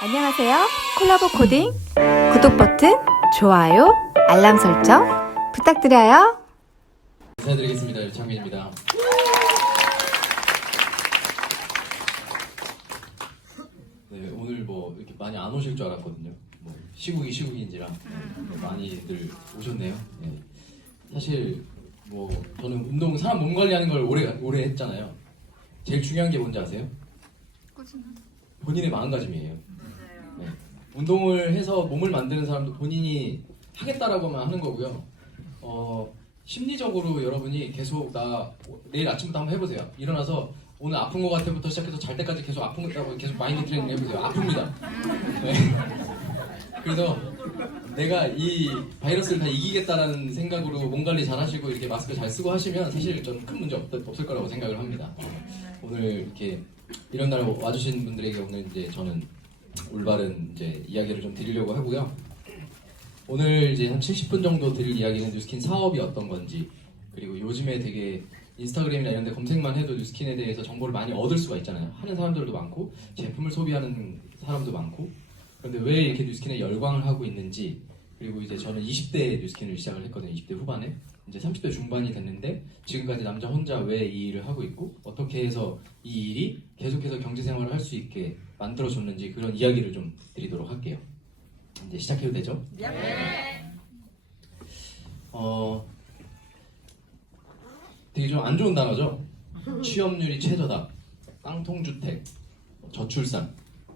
안녕하세요. 콜라보 코딩 구독 버튼, 좋아요, 알람 설정 부탁드려요. 인사드리겠습니다. 유창민입니다. 네, 오늘 뭐 이렇게 많이 안 오실 줄 알았거든요. 뭐 시국인지라 많이들 오셨네요. 네. 사실 뭐 저는 사람 몸 관리하는 걸 오래 했잖아요. 제일 중요한 게 뭔지 아세요? 본인의 마음가짐이에요. 네. 운동을 해서 몸을 만드는 사람도 본인이 하겠다라고만 하는 거고요. 심리적으로 여러분이 계속 내일 아침부터 한번 해보세요. 일어나서 오늘 아픈 것 같아부터 시작해서 잘 때까지 계속 아픈 것다고 계속 마인드 트레이닝 해보세요. 아픕니다. 네. 그래서 내가 이 바이러스를 다 이기겠다라는 생각으로 몸 관리 잘 하시고 이렇게 마스크 잘 쓰고 하시면 사실 저는 큰 문제 없을 거라고 생각을 합니다. 오늘 이렇게 이런 날 와주신 분들에게 오늘 이제 저는 올바른 이제 이야기를 좀 드리려고 하고요. 오늘 이제 한 70분 정도 드릴 이야기는 뉴스킨 사업이 어떤 건지, 그리고 요즘에 되게 인스타그램이나 이런 데 검색만 해도 뉴스킨에 대해서 정보를 많이 얻을 수가 있잖아요. 하는 사람들도 많고 제품을 소비하는 사람도 많고, 그런데 왜 이렇게 뉴스킨에 열광을 하고 있는지, 그리고 이제 저는 20대에 뉴스킨을 시작을 했거든요. 20대 후반에. 이제 30대 중반이 됐는데 지금까지 남자 혼자 왜 이 일을 하고 있고 어떻게 해서 이 일이 계속해서 경제생활을 할 수 있게 만들어줬는지 그런 이야기를 좀 드리도록 할게요. 이제 시작해도 되죠? 네. 되게 좀 안 좋은 단어죠? 취업률이 최저다, 깡통주택, 저출산,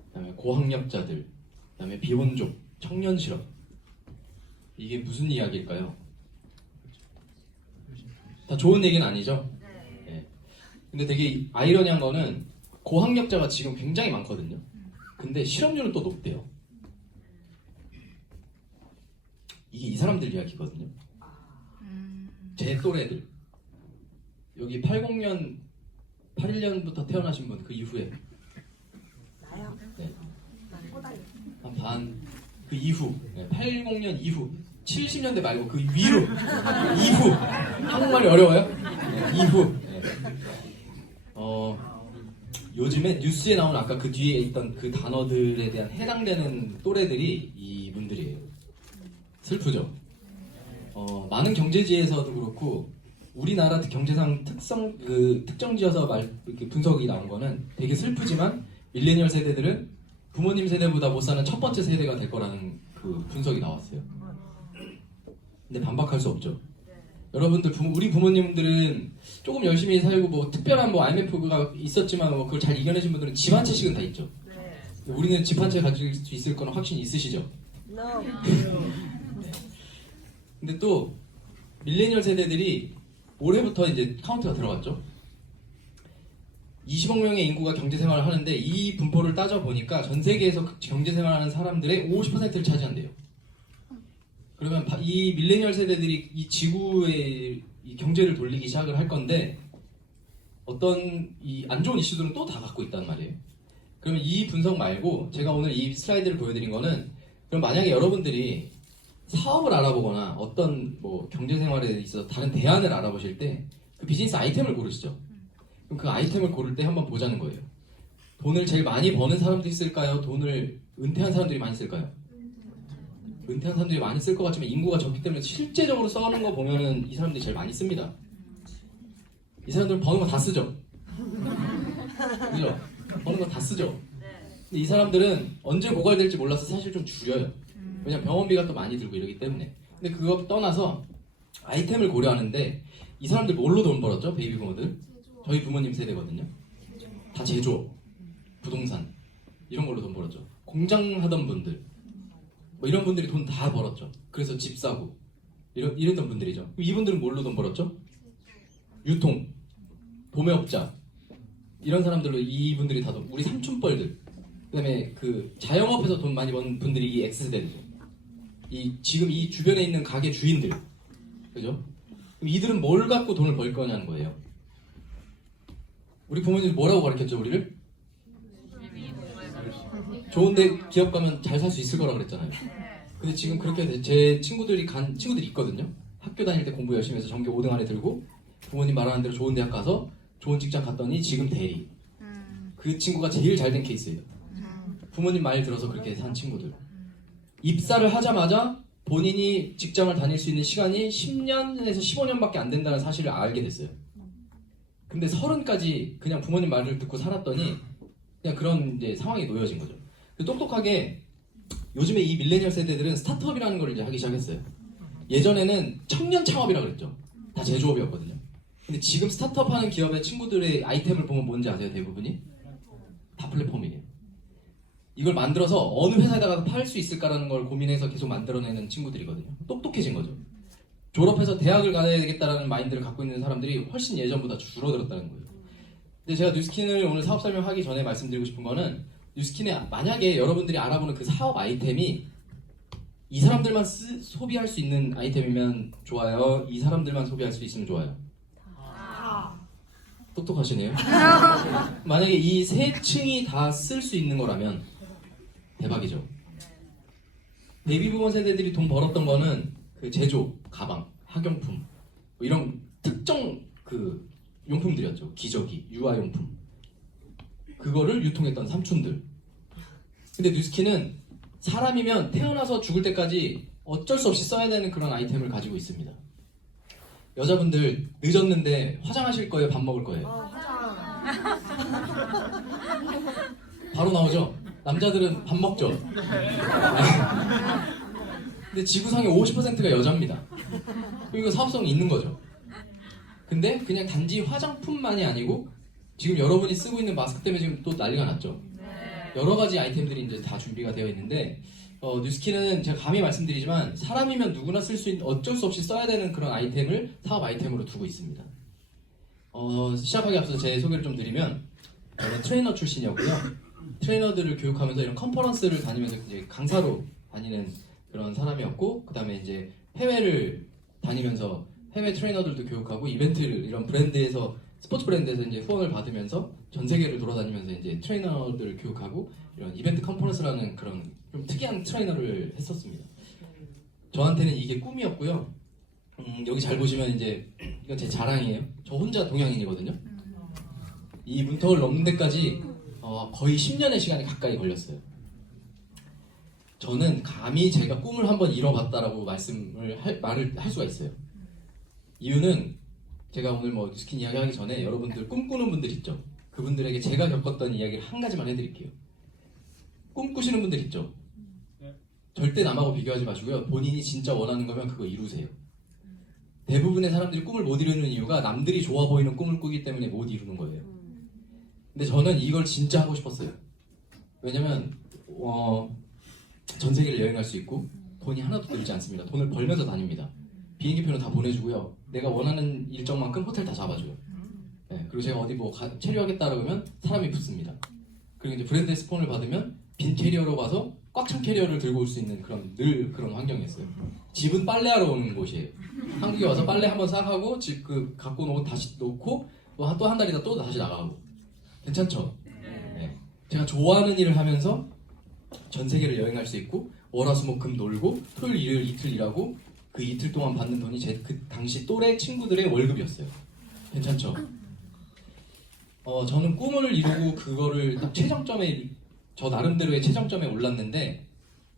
그다음에 고학력자들, 그다음에 비혼족, 청년실업. 이게 무슨 이야기일까요? 다 좋은 얘기는 아니죠? 네. 근데 되게 아이러니한 거는 고학력자가 지금 굉장히 많거든요. 근데 실업률은 또 높대요. 이게 이 사람들 이야기거든요. 제 또래들. 여기 80년, 81년부터 태어나신 분 그 이후에. 나요? 네. 한 반, 그 이후. 네. 80년 이후. 70년대 말고 그 위로. 이후. 한국말이 어려워요? 네. 이후. 네. 요즘에 뉴스에 나온 아까 그 뒤에 있던 그 단어들에 대한 해당되는 또래들이 이분들이에요. 슬프죠? 많은 경제지에서도 그렇고 우리나라 경제상 특정지어서 이렇게 분석이 나온 거는 되게 슬프지만 밀레니얼 세대들은 부모님 세대보다 못 사는 첫 번째 세대가 될 거라는 그 분석이 나왔어요. 근데 반박할 수 없죠. 여러분들 우리 부모님들은 조금 열심히 살고 뭐 특별한 뭐 IMF가 있었지만 뭐 그걸 잘 이겨내신 분들은 집 한 채씩은 다 있죠. 우리는 집 한 채 가질 수 있을 거는 확신이 있으시죠? No. 근데 또 밀레니얼 세대들이 올해부터 이제 카운트가 들어갔죠. 20억 명의 인구가 경제생활을 하는데 이 분포를 따져보니까 전 세계에서 경제생활하는 사람들의 50%를 차지한대요. 그러면 이 밀레니얼 세대들이 이 지구의 이 경제를 돌리기 시작을 할 건데 어떤 이 안 좋은 이슈들은 또 다 갖고 있단 말이에요. 그러면 이 분석 말고 제가 오늘 이 슬라이드를 보여드린 거는, 그럼 만약에 여러분들이 사업을 알아보거나 어떤 뭐 경제생활에 있어서 다른 대안을 알아보실 때 그 비즈니스 아이템을 고르시죠. 그럼 그 아이템을 고를 때 한번 보자는 거예요. 돈을 제일 많이 버는 사람도 있을까요? 돈을 은퇴한 사람들이 많이 쓸까요? 은퇴한 사람들이 많이 쓸 것 같지만 인구가 적기 때문에 실제적으로 써는 거 보면은 이 사람들이 제일 많이 씁니다. 이 사람들은 버는 거 다 쓰죠. 그죠? 버는 거 다 쓰죠. 근데 이 사람들은 언제 고갈될지 몰라서 사실 좀 줄여요. 왜냐면 병원비가 또 많이 들고 이러기 때문에. 근데 그거 떠나서 아이템을 고려하는데 이 사람들 뭘로 돈 벌었죠? 베이비 부모들? 저희 부모님 세대거든요. 다 제조업, 부동산 이런 걸로 돈 벌었죠. 공장 하던 분들, 뭐 이런 분들이 돈 다 벌었죠. 그래서 집 사고 이랬던 분들이죠. 이분들은 뭘로 돈 벌었죠? 유통, 도매업자 이런 사람들로 이분들이 다 돈. 우리 삼촌뻘들, 그다음에 그 자영업에서 돈 많이 버는 분들이 이 X세대죠. 지금 이 주변에 있는 가게 주인들, 그죠? 그럼 이들은 뭘 갖고 돈을 벌 거냐는 거예요. 우리 부모님이 뭐라고 가르쳤죠, 우리를? 좋은데 기업 가면 잘 살 수 있을 거라 그랬잖아요. 근데 지금 그렇게 제 친구들이 있거든요. 학교 다닐 때 공부 열심히 해서 전교 5등 안에 들고 부모님 말하는 대로 좋은 대학 가서 좋은 직장 갔더니 지금 대리. 그 친구가 제일 잘 된 케이스예요. 부모님 말 들어서 그렇게 산 친구들. 입사를 하자마자 본인이 직장을 다닐 수 있는 시간이 10년에서 15년밖에 안 된다는 사실을 알게 됐어요. 근데 30까지 그냥 부모님 말을 듣고 살았더니 그냥 그런 이제 상황이 놓여진 거죠. 똑똑하게 요즘에 이 밀레니얼 세대들은 스타트업이라는 걸 이제 하기 시작했어요. 예전에는 청년 창업이라 그랬죠. 다 제조업이었거든요. 근데 지금 스타트업 하는 기업의 친구들의 아이템을 보면 뭔지 아세요? 대부분이? 다 플랫폼이에요. 이걸 만들어서 어느 회사에다가 팔 수 있을까라는 걸 고민해서 계속 만들어내는 친구들이거든요. 똑똑해진 거죠. 졸업해서 대학을 가야 되겠다라는 마인드를 갖고 있는 사람들이 훨씬 예전보다 줄어들었다는 거예요. 근데 제가 뉴스킨을 오늘 사업 설명하기 전에 말씀드리고 싶은 거는 뉴스킨에 만약에 여러분들이 알아보는 그 사업 아이템이 이 사람들만 소비할 수 있는 아이템이면 좋아요? 이 사람들만 소비할 수 있으면 좋아요? 똑똑하시네요. 만약에 이 세 층이 다 쓸 수 있는 거라면 대박이죠. 베이비부먼 세대들이 돈 벌었던 거는 그 제조, 가방, 학용품 뭐 이런 특정 그 용품들이었죠. 기저귀, 유아용품 그거를 유통했던 삼촌들. 근데 뉴스킨은 사람이면 태어나서 죽을 때까지 어쩔 수 없이 써야 되는 그런 아이템을 가지고 있습니다. 여자분들 늦었는데 화장하실 거예요? 밥 먹을 거예요? 바로 나오죠? 남자들은 밥 먹죠? 근데 지구상의 50%가 여자입니다. 그리고 사업성이 있는 거죠. 근데 그냥 단지 화장품만이 아니고 지금 여러분이 쓰고 있는 마스크 때문에 지금 또 난리가 났죠. 여러 가지 아이템들이 이제 다 준비가 되어 있는데 뉴스킨은 제가 감히 말씀드리지만 사람이면 누구나 쓸 수 있는 어쩔 수 없이 써야 되는 그런 아이템을 사업 아이템으로 두고 있습니다. 시작하기 앞서 제 소개를 좀 드리면 저는 트레이너 출신이었고요. 트레이너들을 교육하면서 이런 컨퍼런스를 다니면서 이제 강사로 다니는 그런 사람이었고, 그 다음에 이제 해외를 다니면서 해외 트레이너들도 교육하고 이벤트를 이런 브랜드에서 스포츠 브랜드에서 이제 후원을 받으면서 전 세계를 돌아다니면서 이제 트레이너들을 교육하고 이런 이벤트 컨퍼런스라는 그런 좀 특이한 트레이너를 했었습니다. 저한테는 이게 꿈이었고요. 여기 잘 보시면 이제 이건 제 자랑이에요. 저 혼자 동양인이거든요. 이 문턱을 넘는 데까지 거의 10년의 시간이 가까이 걸렸어요. 저는 감히 제가 꿈을 한번 이뤄봤다라고 말을 할 수가 있어요. 이유는 제가 오늘 뭐 뉴스킨 이야기하기 전에 여러분들 꿈꾸는 분들 있죠. 그분들에게 제가 겪었던 이야기를 한 가지만 해드릴게요. 꿈꾸시는 분들 있죠. 절대 남하고 비교하지 마시고요. 본인이 진짜 원하는 거면 그거 이루세요. 대부분의 사람들이 꿈을 못 이루는 이유가 남들이 좋아 보이는 꿈을 꾸기 때문에 못 이루는 거예요. 근데 저는 이걸 진짜 하고 싶었어요. 왜냐면 전 세계를 여행할 수 있고 돈이 하나도 들지 않습니다. 돈을 벌면서 다닙니다. 비행기표는 다 보내주고요. 내가 원하는 일정만큼 호텔 다 잡아줘요. 네, 그리고 제가 어디 뭐 체류하겠다 그러면 사람이 붙습니다. 그리고 이제 브랜드 스폰을 받으면 빈 캐리어로 가서 꽉 찬 캐리어를 들고 올 수 있는 늘 그런 환경이었어요. 집은 빨래하러 오는 곳이에요. 한국에 와서 빨래 한번 싹 하고 집 갖고 온 옷 다시 놓고 또 한 달 있다 또 다시 나가고. 괜찮죠? 네. 제가 좋아하는 일을 하면서 전 세계를 여행할 수 있고 월화수목금 놀고 토요일 일요일 이틀 일하고 그 이틀 동안 받는 돈이 제 그 당시 또래 친구들의 월급이었어요. 괜찮죠? 저는 꿈을 이루고 그거를 딱 최정점에 저 나름대로의 최정점에 올랐는데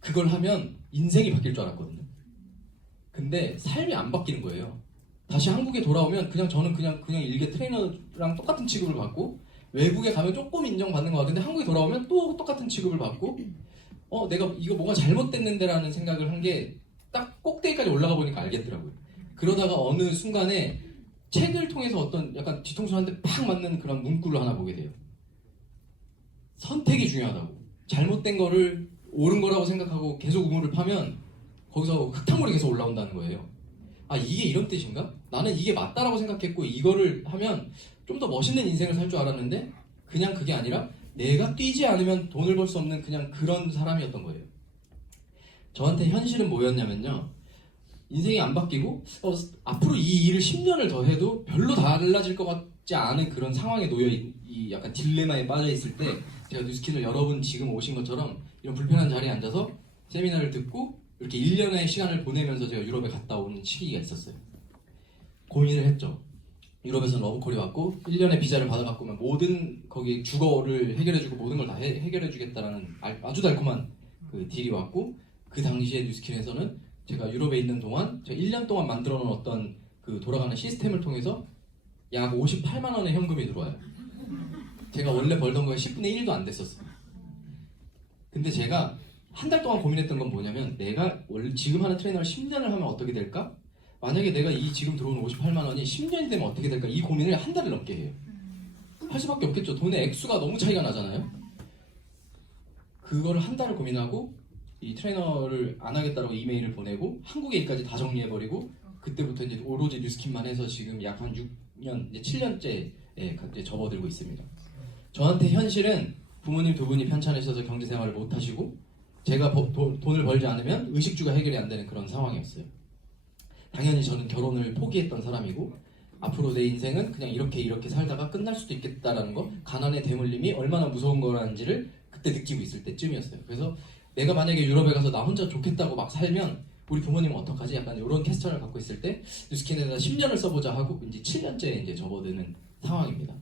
그걸 하면 인생이 바뀔 줄 알았거든요. 근데 삶이 안 바뀌는 거예요. 다시 한국에 돌아오면 저는 그냥 일개 트레이너랑 똑같은 취급을 받고 외국에 가면 조금 인정받는 것 같은데 한국에 돌아오면 또 똑같은 취급을 받고 내가 이거 뭔가 잘못됐는데라는 생각을 한 게 딱 꼭대기까지 올라가 보니까 알겠더라고요. 그러다가 어느 순간에 책을 통해서 어떤 약간 뒤통수 한 대 팍 맞는 그런 문구를 하나 보게 돼요. 선택이 중요하다고. 잘못된 거를 옳은 거라고 생각하고 계속 우물을 파면 거기서 흙탕물이 계속 올라온다는 거예요. 아, 이게 이런 뜻인가? 나는 이게 맞다라고 생각했고 이거를 하면 좀 더 멋있는 인생을 살 줄 알았는데 그냥 그게 아니라 내가 뛰지 않으면 돈을 벌 수 없는 그냥 그런 사람이었던 거예요. 저한테 현실은 뭐였냐면요. 인생이 안 바뀌고 앞으로 이 일을 10년을 더 해도 별로 달라질 것 같지 않은 그런 상황에 놓여 이 약간 딜레마에 빠져 있을 때 제가 뉴스킨을 여러분 지금 오신 것처럼 이런 불편한 자리에 앉아서 세미나를 듣고 이렇게 1년의 시간을 보내면서 제가 유럽에 갔다 오는 시기가 있었어요. 고민을 했죠. 유럽에서는 러브콜이 왔고 1년의 비자를 받아갖고 모든 거기 주거를 해결해주고 모든 걸 다 해결해주겠다라는 아주 달콤한 그 딜이 왔고 그 당시에 뉴스킨에서는 제가 유럽에 있는 동안 제가 1년 동안 만들어 놓은 어떤 그 돌아가는 시스템을 통해서 약 58만 원의 현금이 들어와요. 제가 원래 벌던 거에 10분의 1도 안 됐었어요. 근데 제가 한 달 동안 고민했던 건 뭐냐면 내가 원래 지금 하는 트레이너를 10년을 하면 어떻게 될까? 만약에 내가 이 지금 들어오는 58만 원이 10년이 되면 어떻게 될까? 이 고민을 한 달을 넘게 해요. 할 수밖에 없겠죠. 돈의 액수가 너무 차이가 나잖아요. 그거를 한 달을 고민하고 이 트레이너를 안 하겠다고 이메일을 보내고 한국에 일까지 다 정리해버리고 그때부터 이제 오로지 뉴스킨만 해서 지금 약 한 6년, 이제 7년째에 이제 접어들고 있습니다. 저한테 현실은 부모님 두 분이 편찮으셔서 경제 생활을 못 하시고 제가 돈을 벌지 않으면 의식주가 해결이 안 되는 그런 상황이었어요. 당연히 저는 결혼을 포기했던 사람이고 앞으로 내 인생은 그냥 이렇게 살다가 끝날 수도 있겠다라는 거, 가난의 대물림이 얼마나 무서운 거라는지를 그때 느끼고 있을 때쯤이었어요. 그래서 내가 만약에 유럽에 가서 나 혼자 좋겠다고 막 살면 우리 부모님은 어떡하지? 약간 이런 퀘스천을 갖고 있을 때 뉴스킨에다 10년을 써보자 하고 이제 7년째에 이제 접어드는 상황입니다.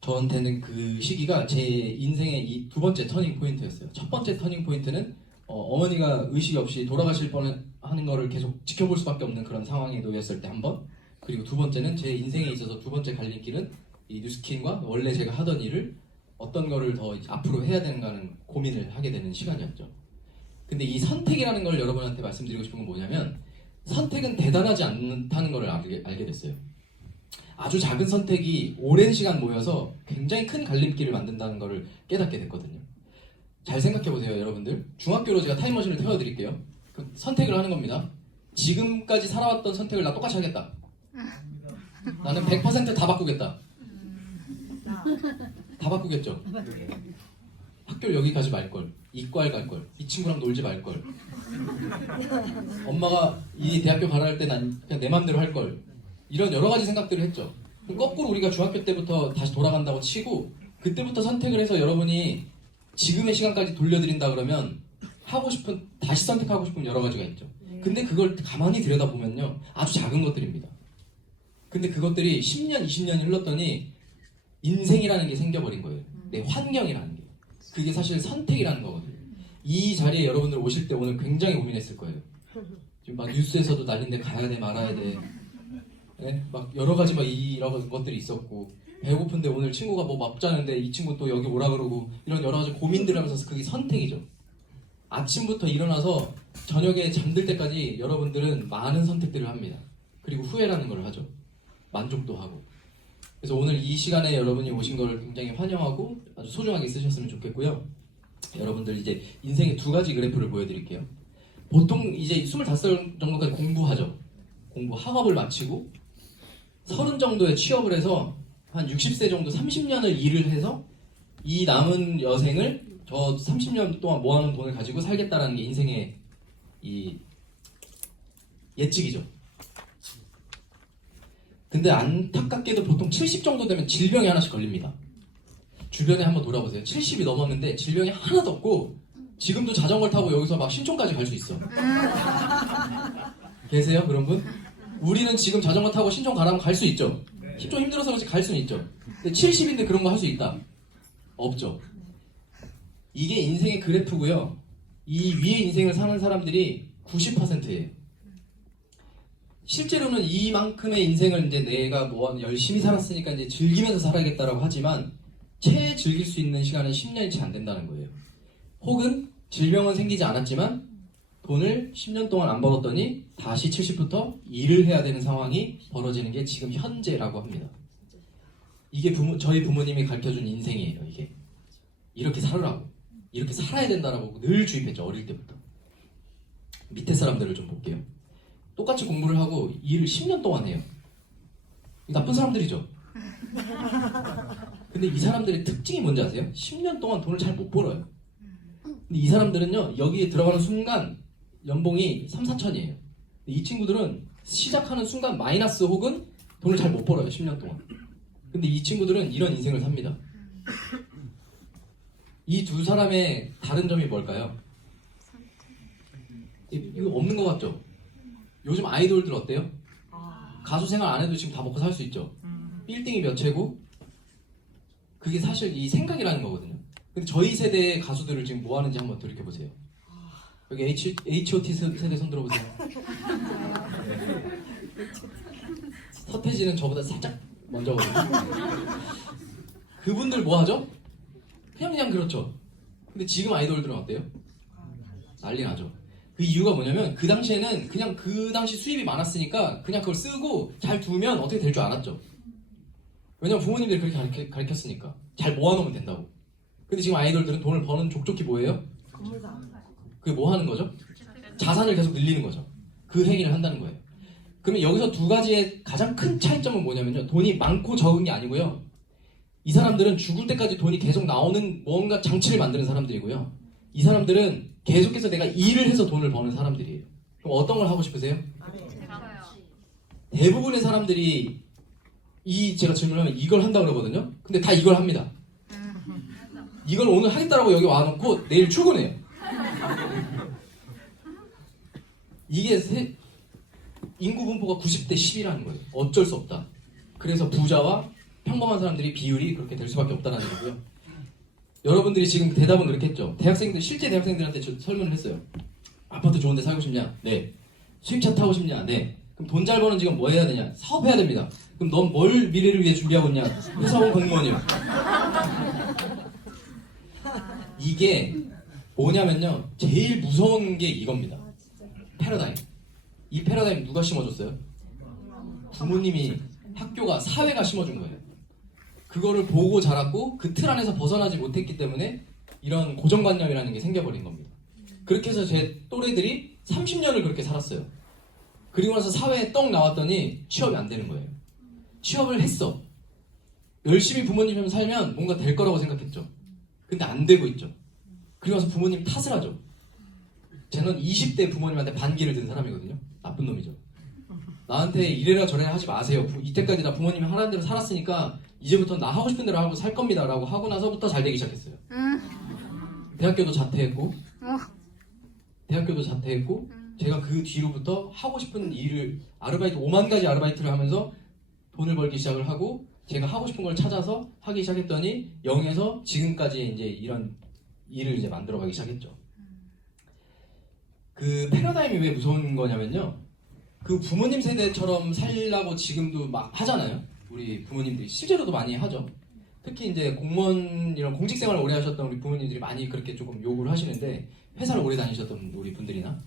저한테는 그 시기가 제 인생의 이 두 번째 터닝 포인트였어요. 첫 번째 터닝 포인트는 어머니가 의식이 없이 돌아가실 뻔하는 거를 계속 지켜볼 수밖에 없는 그런 상황에 놓였을 때 한 번, 그리고 두 번째는 제 인생에 있어서 두 번째 갈림길은 이 뉴스킨과 원래 제가 하던 일을 어떤 거를 더 앞으로 해야 되는가는 고민을 하게 되는 시간이었죠. 근데 이 선택이라는 걸 여러분한테 말씀드리고 싶은 건 뭐냐면 선택은 대단하지 않다는 걸 알게 됐어요. 아주 작은 선택이 오랜 시간 모여서 굉장히 큰 갈림길을 만든다는 걸 깨닫게 됐거든요. 잘 생각해보세요, 여러분들. 중학교로 제가 타임머신을 태워드릴게요. 그 선택을 하는 겁니다. 지금까지 살아왔던 선택을 나 똑같이 하겠다. 나는 100% 다 바꾸겠다. 다 바꾸겠죠. 학교를 여기까지 말걸, 이과를 갈걸, 이 친구랑 놀지 말걸, 엄마가 이 대학교 가라 할 때 난 그냥 내 맘대로 할걸, 이런 여러 가지 생각들을 했죠. 거꾸로 우리가 중학교 때부터 다시 돌아간다고 치고 그때부터 선택을 해서 여러분이 지금의 시간까지 돌려드린다 그러면 하고 싶은, 다시 선택하고 싶은 여러 가지가 있죠. 근데 그걸 가만히 들여다보면요, 아주 작은 것들입니다. 근데 그것들이 10년, 20년이 흘렀더니 인생이라는 게 생겨버린 거예요. 내 환경이라는 게. 그게 사실 선택이라는 거거든요. 이 자리에 여러분들 오실 때 오늘 굉장히 고민했을 거예요. 지금 막 뉴스에서도 난리인데 가야 돼 말아야 돼. 네? 막 여러 가지 막 이런 것들이 있었고, 배고픈데 오늘 친구가 뭐 먹자는데 이 친구 또 여기 오라 그러고, 이런 여러 가지 고민들 하면서 그게 선택이죠. 아침부터 일어나서 저녁에 잠들 때까지 여러분들은 많은 선택들을 합니다. 그리고 후회라는 걸 하죠. 만족도 하고. 그래서 오늘 이 시간에 여러분이 오신 걸 굉장히 환영하고 아주 소중하게 쓰셨으면 좋겠고요. 여러분들 이제 인생의 두 가지 그래프를 보여드릴게요. 보통 이제 25살 정도까지 공부하죠. 학업을 마치고 30 정도에 취업을 해서 한 60세 정도 30년을 일을 해서 이 남은 여생을 저 30년 동안 모아놓은 돈을 가지고 살겠다라는 게 인생의 이 예측이죠. 근데 안타깝게도 보통 70 정도 되면 질병이 하나씩 걸립니다. 주변에 한번 돌아보세요. 70이 넘었는데 질병이 하나도 없고 지금도 자전거를 타고 여기서 막 신촌까지 갈 수 있어. 계세요? 그런 분? 우리는 지금 자전거 타고 신촌 가라면 갈 수 있죠. 좀 힘들어서 그렇지 갈 수는 있죠. 근데 70인데 그런 거 할 수 있다? 없죠. 이게 인생의 그래프고요. 이 위에 인생을 사는 사람들이 90%예요. 실제로는 이만큼의 인생을 이제 내가 뭐 열심히 살았으니까 이제 즐기면서 살아야겠다라고 하지만 채 즐길 수 있는 시간은 10년이 채 안 된다는 거예요. 혹은 질병은 생기지 않았지만 돈을 10년 동안 안 벌었더니 다시 70부터 일을 해야 되는 상황이 벌어지는 게 지금 현재라고 합니다. 이게 저희 부모님이 가르쳐준 인생이에요. 이게 이렇게 살으라고, 이렇게 살아야 된다라고 늘 주입했죠. 어릴 때부터. 밑에 사람들을 좀 볼게요. 똑같이 공부를 하고 일을 10년 동안 해요. 나쁜 사람들이죠. 근데 이 사람들의 특징이 뭔지 아세요? 10년 동안 돈을 잘 못 벌어요. 근데 이 사람들은요, 여기에 들어가는 순간 연봉이 3, 4천이에요. 이 친구들은 시작하는 순간 마이너스 혹은 돈을 잘 못 벌어요. 10년 동안. 근데 이 친구들은 이런 인생을 삽니다. 이 두 사람의 다른 점이 뭘까요? 이거 없는 것 같죠? 요즘 아이돌들 어때요? 가수 생활 안 해도 지금 다 먹고 살 수 있죠. 빌딩이 몇 채고 그게 사실 이 생각이라는 거거든요. 근데 저희 세대의 가수들을 지금 뭐 하는지 한번 돌이켜보세요. 여기 H.O.T 세대 손 들어보세요. 서태지는 저보다 살짝 먼저거든요. 그분들 뭐 하죠? 그냥 그렇죠. 근데 지금 아이돌들은 어때요? 난리 나죠. 그 이유가 뭐냐면 그 당시에는 그냥 그 당시 수입이 많았으니까 그냥 그걸 쓰고 잘 두면 어떻게 될 줄 알았죠. 왜냐면 부모님들이 그렇게 가르쳤으니까 잘 모아놓으면 된다고. 근데 지금 아이돌들은 돈을 버는 족족히 뭐예요? 그게 뭐 하는 거죠? 자산을 계속 늘리는 거죠. 그 행위를 한다는 거예요. 그러면 여기서 두 가지의 가장 큰 차이점은 뭐냐면요, 돈이 많고 적은 게 아니고요, 이 사람들은 죽을 때까지 돈이 계속 나오는 뭔가 장치를 만드는 사람들이고요, 이 사람들은 계속해서 내가 일을 해서 돈을 버는 사람들이에요. 그럼 어떤 걸 하고 싶으세요? 대부분의 사람들이 제가 질문하면 이걸 한다고 그러거든요. 근데 다 이걸 합니다. 이걸 오늘 하겠다라고 여기 와놓고 내일 출근해요. 이게 인구 분포가 90대 10이라는 거예요. 어쩔 수 없다. 그래서 부자와 평범한 사람들이 비율이 그렇게 될 수밖에 없다는 거고요. 여러분들이 지금 대답은 그렇게 했죠. 실제 대학생들한테 저 설문을 했어요. 아파트 좋은 데 살고 싶냐? 네. 수입차 타고 싶냐? 네. 그럼 돈 잘 버는 지금 뭐 해야 되냐? 사업해야 됩니다. 그럼 넌 뭘 미래를 위해 준비하고 있냐? 회사원 공무원이요. 이게 뭐냐면요, 제일 무서운 게 이겁니다. 패러다임. 이 패러다임 누가 심어줬어요? 부모님이, 학교가, 사회가 심어준 거예요. 그거를 보고 자랐고 그 틀 안에서 벗어나지 못했기 때문에 이런 고정관념이라는 게 생겨버린 겁니다. 그렇게 해서 제 또래들이 30년을 그렇게 살았어요. 그리고 나서 사회에 떡 나왔더니 취업이 안 되는 거예요. 취업을 했어. 열심히 부모님이랑 살면 뭔가 될 거라고 생각했죠. 근데 안 되고 있죠. 그리고 나서 부모님 탓을 하죠. 쟤는 20대 부모님한테 반기를 든 사람이거든요. 나쁜 놈이죠. 나한테 이래라 저래라 하지 마세요. 이때까지 나 부모님이 하라는 대로 살았으니까 이제부터 나 하고 싶은 대로 하고 살 겁니다 라고 하고 나서부터 잘 되기 시작했어요. 대학교도 자퇴했고 제가 그 뒤로부터 하고 싶은 일을, 아르바이트 5만 가지 아르바이트를 하면서 돈을 벌기 시작을 하고 제가 하고 싶은 걸 찾아서 하기 시작했더니 0에서 지금까지 이제 이런 일을 이제 만들어가기 시작했죠. 그 패러다임이 왜 무서운 거냐면요, 그 부모님 세대처럼 살라고 지금도 막 하잖아요. 우리 부모님들이 실제로도 많이 하죠. 특히 이제 공무원 이런 공직 생활을 오래 하셨던 우리 부모님들이 많이 그렇게 조금 요구를 하시는데, 회사를 오래 다니셨던 우리 분들이나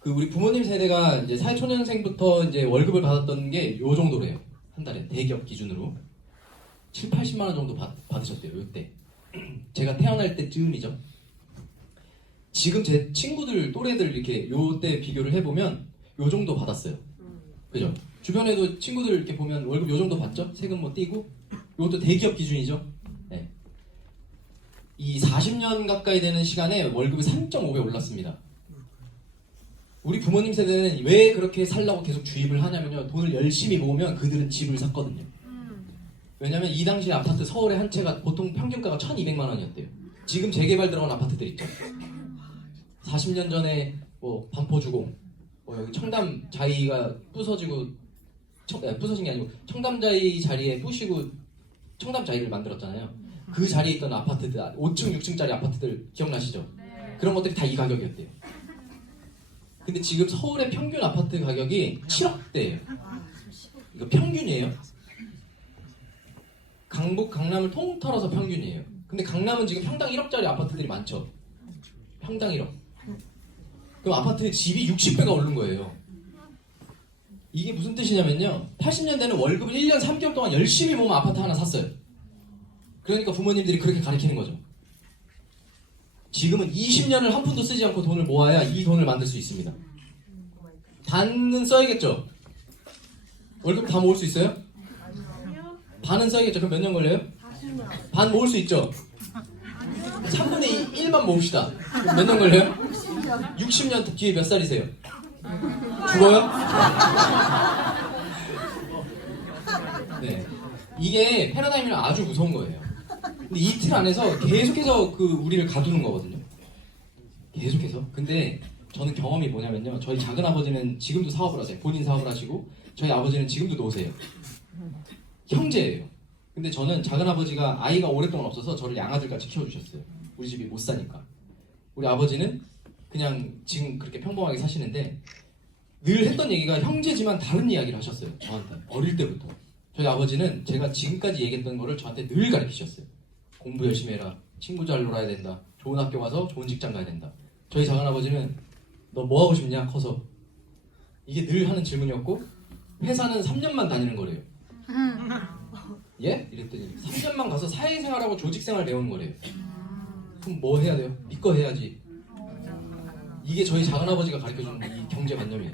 그 우리 부모님 세대가 이제 사회초년생부터 이제 월급을 받았던 게 요 정도래요. 한 달에 대기업 기준으로 7, 80만 원 정도 받으셨대요. 요때 제가 태어날 때쯤이죠. 지금 제 친구들 또래들 이렇게 요때 비교를 해보면 요 정도 받았어요. 그죠? 주변에도 친구들 이렇게 보면 월급 요 정도 받죠? 세금 뭐 떼고. 이것도 대기업 기준이죠. 네. 이 40년 가까이 되는 시간에 월급이 3.5배 올랐습니다. 우리 부모님 세대는 왜 그렇게 살라고 계속 주입을 하냐면요, 돈을 열심히 모으면 그들은 집을 샀거든요. 왜냐면 이 당시 아파트 서울의 한 채가 보통 평균가가 1200만 원이었대요. 지금 재개발 들어간 아파트들 있죠. 40년 전에 뭐 반포주공, 여기 청담자이가 부서지고, 부서진 게 아니고 청담자이 자리에 부시고 청담자이를 만들었잖아요. 그 자리에 있던 아파트들, 5층, 6층짜리 아파트들 기억나시죠? 그런 것들이 다 이 가격이었대요. 근데 지금 서울의 평균 아파트 가격이 7억대예요. 이거 평균이에요. 강북, 강남을 통틀어서 평균이에요. 근데 강남은 지금 평당 1억짜리 아파트들이 많죠. 평당 1억. 그럼 아파트의 집이 60배가 오른 거예요. 이게 무슨 뜻이냐면요, 80년대는 월급을 1년 3개월 동안 열심히 모으면 아파트 하나 샀어요. 그러니까 부모님들이 그렇게 가르치는 거죠. 지금은 20년을 한 푼도 쓰지 않고 돈을 모아야 이 돈을 만들 수 있습니다. 반은 써야겠죠? 월급 다 모을 수 있어요? 반은 써야겠죠? 그럼 몇 년 걸려요? 반 모을 수 있죠? 3분의 1만 모읍시다. 그럼 몇 년 걸려요? 60년 뒤에 몇 살이세요? 죽어요? 네. 이게 패러다임이랑 아주 무서운 거예요. 근데 이틀 안에서 계속해서 우리를 가두는 거거든요. 계속해서. 근데 저는 경험이 뭐냐면요. 저희 작은 아버지는 지금도 사업을 하세요. 본인 사업을 하시고 저희 아버지는 지금도 노세요. 형제예요. 근데 저는 작은 아버지가 아이가 오랫동안 없어서 저를 양아들같이 키워주셨어요. 우리 집이 못 사니까. 우리 아버지는 그냥 지금 그렇게 평범하게 사시는데 늘 했던 얘기가 형제지만 다른 이야기를 하셨어요. 저한테 어릴 때부터. 저희 아버지는 제가 지금까지 얘기했던 거를 저한테 늘 가르치셨어요. 공부 열심히 해라. 친구 잘 놀아야 된다. 좋은 학교 가서 좋은 직장 가야 된다. 저희 작은 아버지는 너 뭐 하고 싶냐 커서. 이게 늘 하는 질문이었고 회사는 3년만 다니는 거래요. 예? 이랬더니 3년만 가서 사회생활하고 조직생활 배우는 거래요. 그럼 뭐 해야 돼요? 믿고 해야지. 이게 저희 작은아버지가 가르쳐주는 이 경제관념이에요.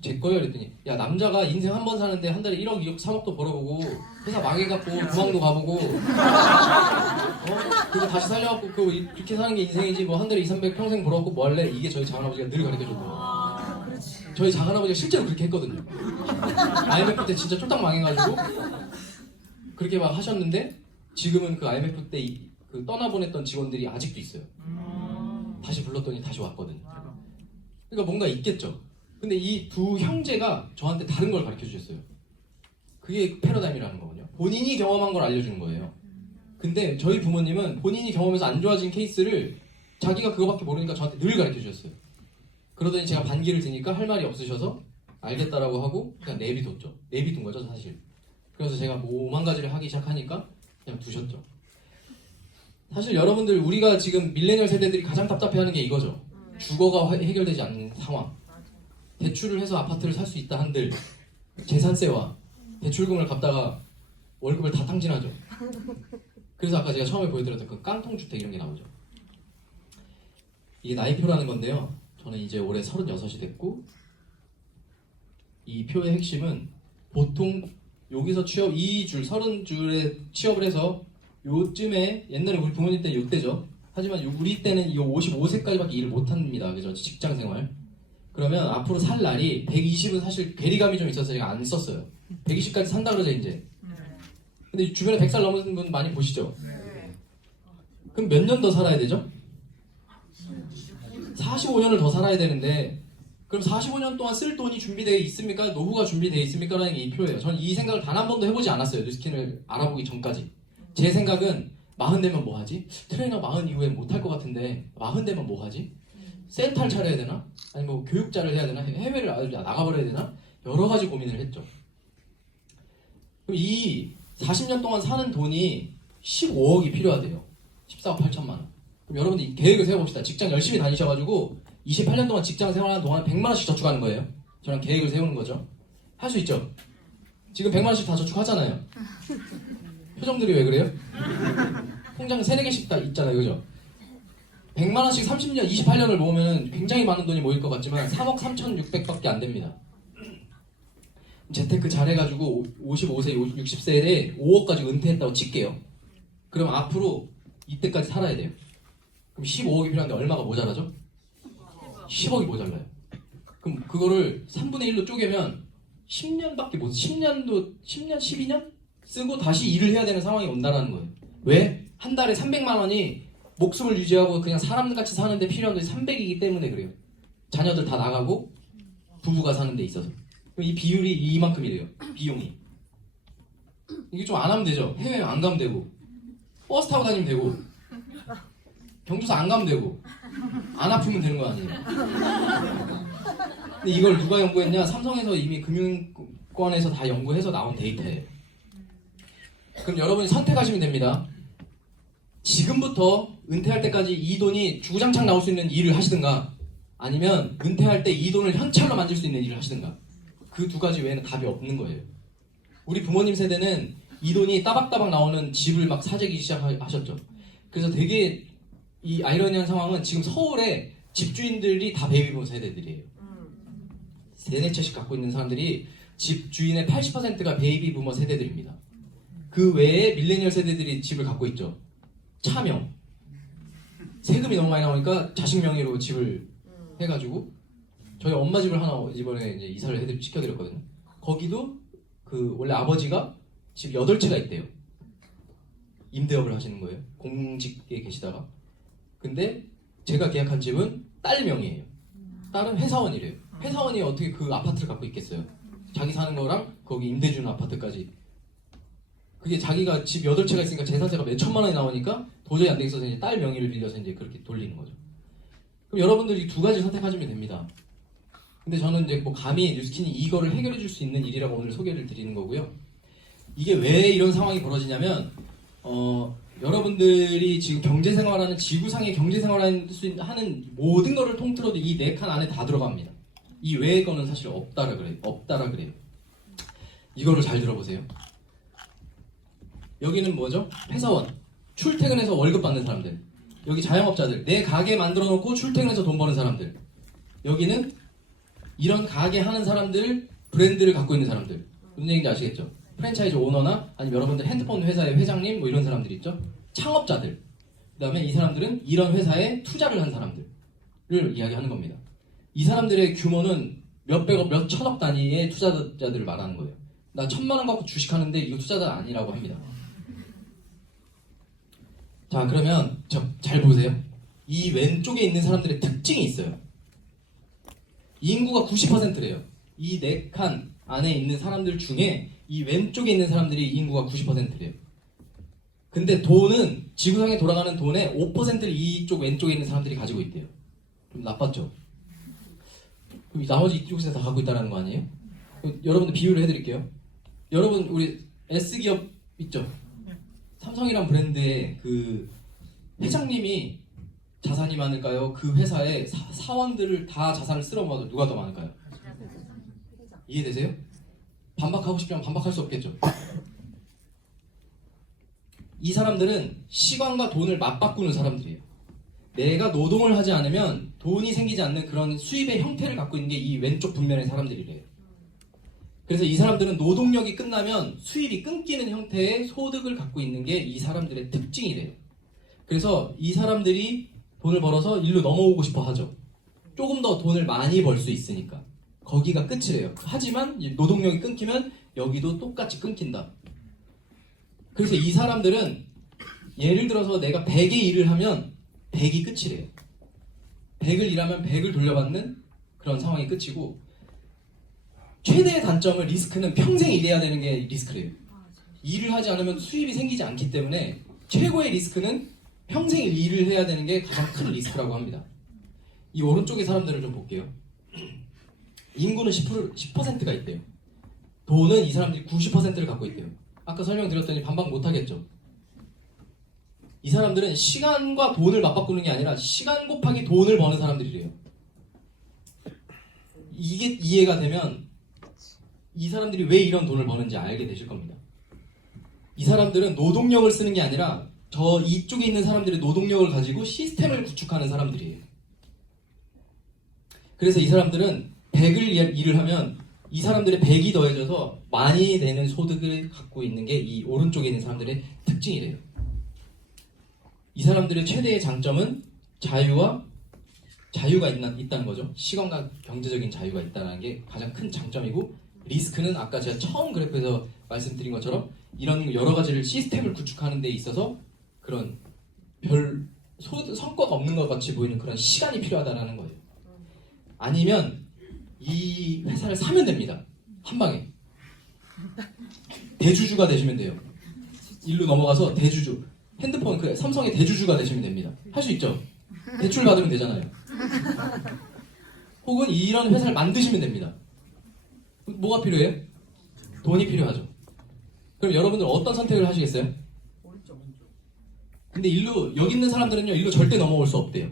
제 거예요? 그랬더니 야 남자가 인생 한 번 사는데 한 달에 1억 2억 3억도 벌어보고 회사 망해갖고 도망도 가보고 그리고 다시 살려갖고 그렇게 사는 게 인생이지 뭐 한 달에 2, 300 평생 벌어갖고 뭐 할래? 이게 저희 작은아버지가 늘 가르쳐줬거든요. 저희 작은아버지가 실제로 그렇게 했거든요. IMF 때 진짜 쫄딱 망해가지고 그렇게 막 하셨는데 지금은 그 IMF 때 그 떠나보냈던 직원들이 아직도 있어요. 다시 불렀더니 다시 왔거든요. 그러니까 뭔가 있겠죠. 근데 이 두 형제가 저한테 다른 걸 가르쳐 주셨어요. 그게 패러다임이라는 거거든요. 본인이 경험한 걸 알려주는 거예요. 근데 저희 부모님은 본인이 경험해서 안 좋아진 케이스를 자기가 그거밖에 모르니까 저한테 늘 가르쳐 주셨어요. 그러더니 제가 반기를 드니까 할 말이 없으셔서 알겠다라고 하고 그냥 내비뒀죠. 내비둔 거죠 사실. 그래서 제가 뭐 5만 가지를 하기 시작하니까 그냥 두셨죠. 사실 여러분들 우리가 지금 밀레니얼 세대들이 가장 답답해하는 게 이거죠. 주거가 해결되지 않는 상황. 대출을 해서 아파트를 살 수 있다 한들 재산세와 대출금을 갚다가 월급을 다 탕진하죠. 그래서 아까 제가 처음에 보여드렸던 그 깡통주택 이런 게 나오죠. 이게 나이표라는 건데요. 저는 이제 올해 36이 됐고 이 표의 핵심은 보통 여기서 취업 30줄에 취업을 해서 요즘에 옛날에 우리 부모님 때는 요때죠. 하지만 우리 때는 이 55세까지밖에 일을 못합니다. 그죠? 직장생활. 그러면 앞으로 살 날이 120은 사실 괴리감이 좀 있어서 제가 안 썼어요. 120까지 산다 그러죠 이제. 근데 주변에 100살 넘은 분 많이 보시죠? 그럼 몇 년 더 살아야 되죠? 45년을 더 살아야 되는데 그럼 45년 동안 쓸 돈이 준비되어 있습니까? 노후가 준비되어 있습니까? 라는 게 이 표예요. 저는 이 생각을 단 한 번도 해보지 않았어요. 뉴스킨을 알아보기 전까지. 제 생각은 40 되면 뭐 하지? 트레이너 40 이후에 못 할 것 같은데 40 되면 뭐 하지? 센터를 차려야 되나? 아니 뭐 교육자를 해야 되나? 해외를 나가버려야 되나? 여러 가지 고민을 했죠. 그럼 이 40년 동안 사는 돈이 15억이 필요하대요. 14억 8천만 원. 그럼 여러분들 계획을 세워봅시다. 직장 열심히 다니셔가지고 28년 동안 직장 생활하는 동안 100만 원씩 저축하는 거예요. 저랑 계획을 세우는 거죠. 할 수 있죠? 지금 100만 원씩 다 저축하잖아요. 표정들이 왜 그래요? 통장 3, 4개씩 다 있잖아요. 그죠? 100만 원씩 30년, 28년을 모으면 굉장히 많은 돈이 모일 것 같지만 3억 3,600밖에 안 됩니다. 재테크 잘해가지고 55세, 60세에 5억 가지고 은퇴했다고 칠게요. 그럼 앞으로 이때까지 살아야 돼요. 그럼 15억이 필요한데 얼마가 모자라죠? 10억이 모자라요. 그럼 그거를 3분의 1로 쪼개면 10년밖에 못, 10년, 12년? 쓰고 다시 일을 해야 되는 상황이 온다는 거예요. 왜? 한 달에 300만 원이 목숨을 유지하고 그냥 사람같이 사는데 필요한 돈이 300이기 때문에 그래요. 자녀들 다 나가고 부부가 사는 데 있어서. 그럼 이 비율이 이만큼이래요. 비용이. 이게 좀 안 하면 되죠. 해외 안 가면 되고 버스 타고 다니면 되고 경주서 안 가면 되고 안 아프면 되는 거 아니에요. 근데 이걸 누가 연구했냐? 삼성에서 이미 금융권에서 다 연구해서 나온 데이터예요. 그럼 여러분이 선택하시면 됩니다. 지금부터 은퇴할 때까지 이 돈이 주구장창 나올 수 있는 일을 하시든가 아니면 은퇴할 때 이 돈을 현찰로 만들 수 있는 일을 하시든가 그 두 가지 외에는 답이 없는 거예요. 우리 부모님 세대는 이 돈이 따박따박 나오는 집을 막 사재기 시작하셨죠. 그래서 되게 이 아이러니한 상황은 지금 서울에 집주인들이 다 베이비붐 세대들이에요. 3, 4채씩 갖고 있는 사람들이 집주인의 80%가 베이비부머 세대들입니다. 그 외에 밀레니얼 세대들이 집을 갖고 있죠. 차명. 세금이 너무 많이 나오니까 자식 명의로 집을 해가지고 저희 엄마 집을 하나 이번에 이제 이사를 시켜드렸거든요. 거기도 그 원래 아버지가 집 8채가 있대요. 임대업을 하시는 거예요. 공직에 계시다가. 근데 제가 계약한 집은 딸 명의예요. 다른 회사원이래요. 회사원이 어떻게 그 아파트를 갖고 있겠어요? 자기 사는 거랑 거기 임대 주는 아파트까지. 그게 자기가 집 8채가 있으니까 재산세가 몇 천만 원이 나오니까 도저히 안 되겠어서 이제 딸 명의를 빌려서 이제 그렇게 돌리는 거죠. 그럼 여러분들이 두 가지 선택하시면 됩니다. 근데 저는 이제 뭐 감히 뉴스킨이 이거를 해결해 줄 수 있는 일이라고 오늘 소개를 드리는 거고요. 이게 왜 이런 상황이 벌어지냐면 여러분들이 지금 경제생활하는 지구상의 경제생활하는 하는 모든 거를 통틀어도 이 4칸 안에 다 들어갑니다. 이 외의 거는 사실 없다라 그래요. 이거를 잘 들어보세요. 여기는 뭐죠? 회사원, 출퇴근해서 월급 받는 사람들. 여기 자영업자들, 내 가게 만들어 놓고 출퇴근해서 돈 버는 사람들. 여기는 이런 가게 하는 사람들, 브랜드를 갖고 있는 사람들. 무슨 얘기인지 아시겠죠? 프랜차이즈 오너나 아니면 여러분들 핸드폰 회사의 회장님 뭐 이런 사람들 있죠? 창업자들. 그 다음에 이 사람들은 이런 회사에 투자를 한 사람들을 이야기하는 겁니다. 이 사람들의 규모는 몇백억, 몇천억 단위의 투자자들을 말하는 거예요. 나 1,000만 원 갖고 주식하는데 이거 투자자 아니라고 합니다. 자, 그러면 잘 보세요. 이 왼쪽에 있는 사람들의 특징이 있어요. 인구가 90%래요. 이 4칸 안에 있는 사람들 중에 이 왼쪽에 있는 사람들이 인구가 90%래요. 근데 돈은 지구상에 돌아가는 돈의 5%를 이쪽 왼쪽에 있는 사람들이 가지고 있대요. 좀 나빴죠? 그럼 나머지 이쪽에서 다 갖고 있다는 거 아니에요? 여러분들 비유를 해드릴게요. 여러분 우리 S기업 있죠? 삼성이란 브랜드의 그 회장님이 자산이 많을까요? 그 회사의 사원들을 다 자산을 쓸어 모아도 누가 더 많을까요? 이해되세요? 반박하고 싶지만 반박할 수 없겠죠. 이 사람들은 시간과 돈을 맞바꾸는 사람들이에요. 내가 노동을 하지 않으면 돈이 생기지 않는 그런 수입의 형태를 갖고 있는 게 이 왼쪽 분면의 사람들이래요. 그래서 이 사람들은 노동력이 끝나면 수입이 끊기는 형태의 소득을 갖고 있는 게 이 사람들의 특징이래요. 그래서 이 사람들이 돈을 벌어서 일로 넘어오고 싶어 하죠. 조금 더 돈을 많이 벌 수 있으니까. 거기가 끝이래요. 하지만 노동력이 끊기면 여기도 똑같이 끊긴다. 그래서 이 사람들은 예를 들어서 내가 100의 일을 하면 100이 끝이래요. 100을 일하면 100을 돌려받는 그런 상황이 끝이고, 최대의 단점은 리스크는 평생 일해야 되는 게 리스크래요. 일을 하지 않으면 수입이 생기지 않기 때문에 최고의 리스크는 평생 일을 해야 되는 게 가장 큰 리스크라고 합니다. 이 오른쪽의 사람들을 좀 볼게요. 인구는 10%가 있대요. 돈은 이 사람들이 90%를 갖고 있대요. 아까 설명드렸더니 반박 못하겠죠. 이 사람들은 시간과 돈을 맞바꾸는 게 아니라 시간 곱하기 돈을 버는 사람들이래요. 이게 이해가 되면 이 사람들이 왜 이런 돈을 버는지 알게 되실 겁니다. 이 사람들은 노동력을 쓰는 게 아니라 저 이쪽에 있는 사람들의 노동력을 가지고 시스템을 구축하는 사람들이에요. 그래서 이 사람들은 100을 일을 하면 이 사람들의 100이 더해져서 많이 되는 소득을 갖고 있는 게 이 오른쪽에 있는 사람들의 특징이래요. 이 사람들의 최대의 장점은 자유가 있다는 거죠. 시간과 경제적인 자유가 있다는 게 가장 큰 장점이고, 리스크는 아까 제가 처음 그래프에서 말씀드린 것처럼 이런 여러 가지를 시스템을 구축하는 데 있어서 그런 별 성과가 없는 것 같이 보이는 그런 시간이 필요하다는 거예요. 아니면 이 회사를 사면 됩니다. 한 방에. 대주주가 되시면 돼요. 일로 넘어가서 대주주. 핸드폰 그 삼성의 대주주가 되시면 됩니다. 할 수 있죠? 대출 받으면 되잖아요. 혹은 이런 회사를 만드시면 됩니다. 뭐가 필요해요? 돈이 필요하죠. 그럼 여러분들 어떤 선택을 하시겠어요? 근데 일로 여기 있는 사람들은요, 일로 절대 넘어올 수 없대요.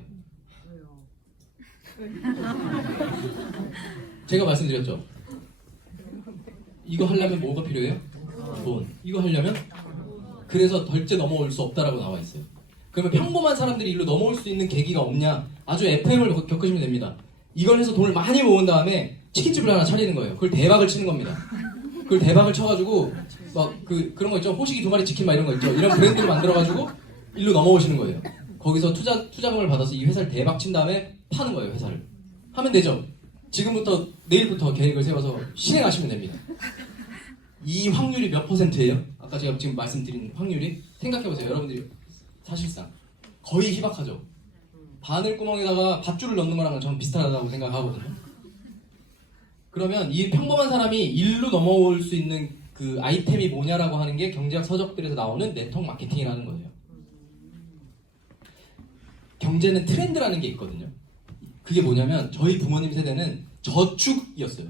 제가 말씀드렸죠. 이거 하려면 뭐가 필요해요? 돈. 이거 하려면? 그래서 절대 넘어올 수 없다라고 나와 있어요. 그러면 평범한 사람들이 일로 넘어올 수 있는 계기가 없냐? 아주 FM을 겪으시면 됩니다. 이걸 해서 돈을 많이 모은 다음에 치킨집을 하나 차리는 거예요. 그걸 대박을 치는 겁니다. 그걸 대박을 쳐가지고 막 그런 거 있죠. 호식이 2마리 치킨 막 이런 거 있죠. 이런 브랜드를 만들어가지고 일로 넘어오시는 거예요. 거기서 투자금을 받아서 이 회사를 대박 친 다음에 파는 거예요. 회사를. 하면 되죠. 지금부터 내일부터 계획을 세워서 실행하시면 됩니다. 이 확률이 몇 %예요? 아까 제가 지금 말씀드린 확률이 생각해보세요. 여러분들이 사실상 거의 희박하죠. 바늘구멍에다가 밧줄을 넣는 거랑 저는 비슷하다고 생각하거든요. 그러면 이 평범한 사람이 일로 넘어올 수 있는 그 아이템이 뭐냐라고 하는 게 경제학 서적들에서 나오는 네트워크 마케팅이라는 거예요. 경제는 트렌드라는 게 있거든요. 그게 뭐냐면 저희 부모님 세대는 저축이었어요.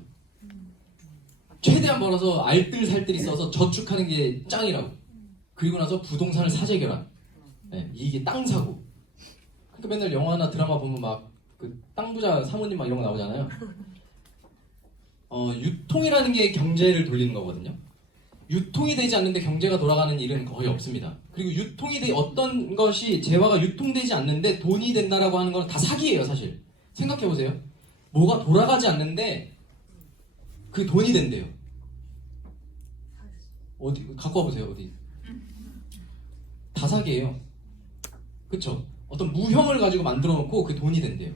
최대한 벌어서 알뜰살뜰히 써서 저축하는 게 짱이라고. 그리고 나서 부동산을 사재결합. 네, 이게 땅 사고. 그러니까 맨날 영화나 드라마 보면 막 그 땅부자 사모님 막 이런 거 나오잖아요. 유통이라는 게 경제를 돌리는 거거든요. 유통이 되지 않는데 경제가 돌아가는 일은 거의 없습니다. 그리고 어떤 것이 재화가 유통되지 않는데 돈이 된다라고 하는 건 다 사기예요, 사실. 생각해 보세요. 뭐가 돌아가지 않는데 그 돈이 된대요. 어디 갖고 와보세요, 어디. 다 사기예요. 그쵸? 어떤 무형을 가지고 만들어 놓고 그 돈이 된대요.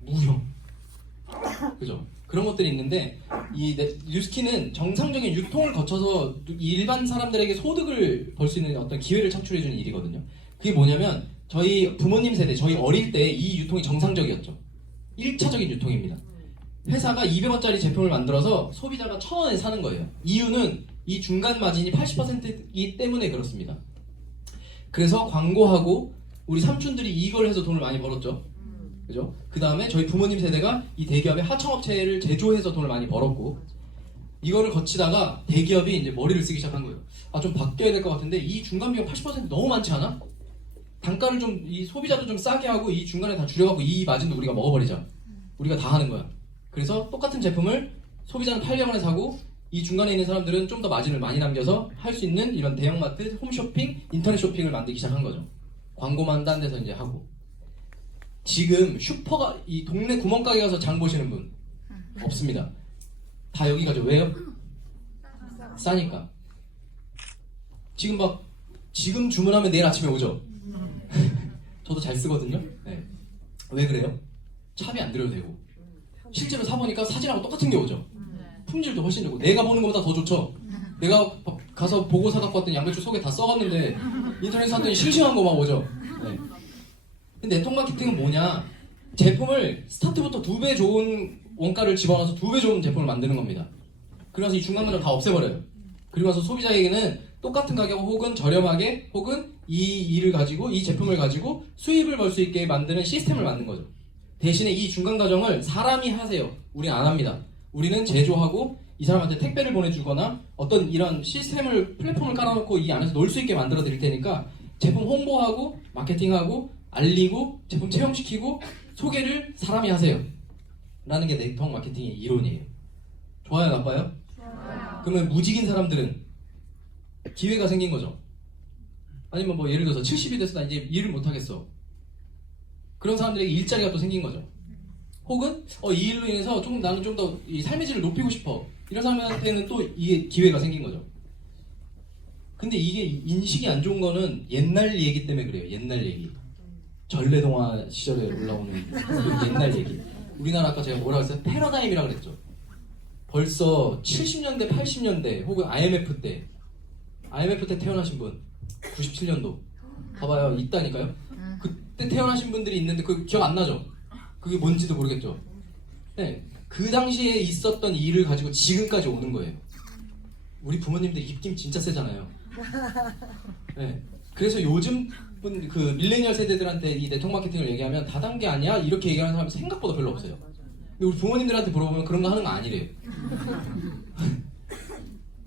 무형. 그죠? 그런 것들이 있는데 이 뉴스키는 정상적인 유통을 거쳐서 일반 사람들에게 소득을 벌 수 있는 어떤 기회를 창출해주는 일이거든요. 그게 뭐냐면 저희 부모님 세대, 저희 어릴 때 이 유통이 정상적이었죠. 1차적인 유통입니다. 회사가 200원짜리 제품을 만들어서 소비자가 1,000원에 사는 거예요. 이유는 이 중간 마진이 80%이기 때문에 그렇습니다. 그래서 광고하고 우리 삼촌들이 이걸 해서 돈을 많이 벌었죠. 그죠? 그 다음에 저희 부모님 세대가 이 대기업의 하청업체를 제조해서 돈을 많이 벌었고, 이거를 거치다가 대기업이 이제 머리를 쓰기 시작한 거예요. 아, 좀 바뀌어야 될 것 같은데 이 중간 비용 80% 너무 많지 않아? 단가를 좀, 이 소비자도 좀 싸게 하고 이 중간에 다 줄여갖고 이 마진도 우리가 먹어버리자. 우리가 다 하는 거야. 그래서 똑같은 제품을 소비자는 800원에 사고 이 중간에 있는 사람들은 좀 더 마진을 많이 남겨서 할 수 있는 이런 대형마트, 홈쇼핑, 인터넷 쇼핑을 만들기 시작한 거죠. 광고만 딴 데서 이제 하고. 지금 슈퍼가 이 동네 구멍가게 가서 장 보시는 분 없습니다. 다 여기 가죠. 왜요? 싸니까. 지금 주문하면 내일 아침에 오죠. 저도 잘 쓰거든요. 네. 왜 그래요? 차비 안 들여도 되고 실제로 사보니까 사진하고 똑같은 게 오죠. 품질도 훨씬 좋고 내가 보는 것보다 더 좋죠. 내가 가서 보고 사갖고 왔더니 양배추 속에 다 썩었는데 인터넷에 샀더니 싱싱한 거 막 오죠. 네. 근데 네트워크 마케팅은 뭐냐? 제품을 스타트부터 2배 좋은 원가를 집어넣어서 2배 좋은 제품을 만드는 겁니다. 그래서 이 중간 과정을 다 없애버려요. 그리고 나서 소비자에게는 똑같은 가격 혹은 저렴하게 혹은 이 일을 가지고 이 제품을 가지고 수입을 벌 수 있게 만드는 시스템을 만든 거죠. 대신에 이 중간 과정을 사람이 하세요. 우리는 안 합니다. 우리는 제조하고 이 사람한테 택배를 보내주거나 어떤 이런 시스템을 플랫폼을 깔아놓고 이 안에서 놀 수 있게 만들어 드릴 테니까 제품 홍보하고 마케팅하고 알리고 제품 체험시키고 소개를 사람이 하세요. 라는 게 네트워크 마케팅의 이론이에요. 좋아요, 나빠요? 좋아요. 그러면 무직인 사람들은 기회가 생긴 거죠. 아니면 뭐 예를 들어서 70이 돼서 나 이제 일을 못하겠어. 그런 사람들에게 일자리가 또 생긴 거죠. 혹은 이 일로 인해서 나는 좀 더 이 삶의 질을 높이고 싶어. 이런 사람한테는 또 이게 기회가 생긴 거죠. 근데 이게 인식이 안 좋은 거는 옛날 얘기 때문에 그래요. 옛날 얘기. 전래동화 시절에 올라오는 옛날 얘기. 우리나라 아까 제가 뭐라고 했어요? 패러다임이라고 그랬죠. 벌써 70년대, 80년대 혹은 IMF 때 태어나신 분 97년도 봐봐요. 있다니까요. 그때 태어나신 분들이 있는데 그 기억 안 나죠? 그게 뭔지도 모르겠죠. 네, 그 당시에 있었던 일을 가지고 지금까지 오는 거예요. 우리 부모님들 입김 진짜 세잖아요. 네, 그래서 요즘 그 밀레니얼 세대들한테 이 네트워크 마케팅을 얘기하면 다단계 아니야? 이렇게 얘기하는 사람이 생각보다 별로 없어요. 근데 우리 부모님들한테 물어보면 그런 거 하는 거 아니래요.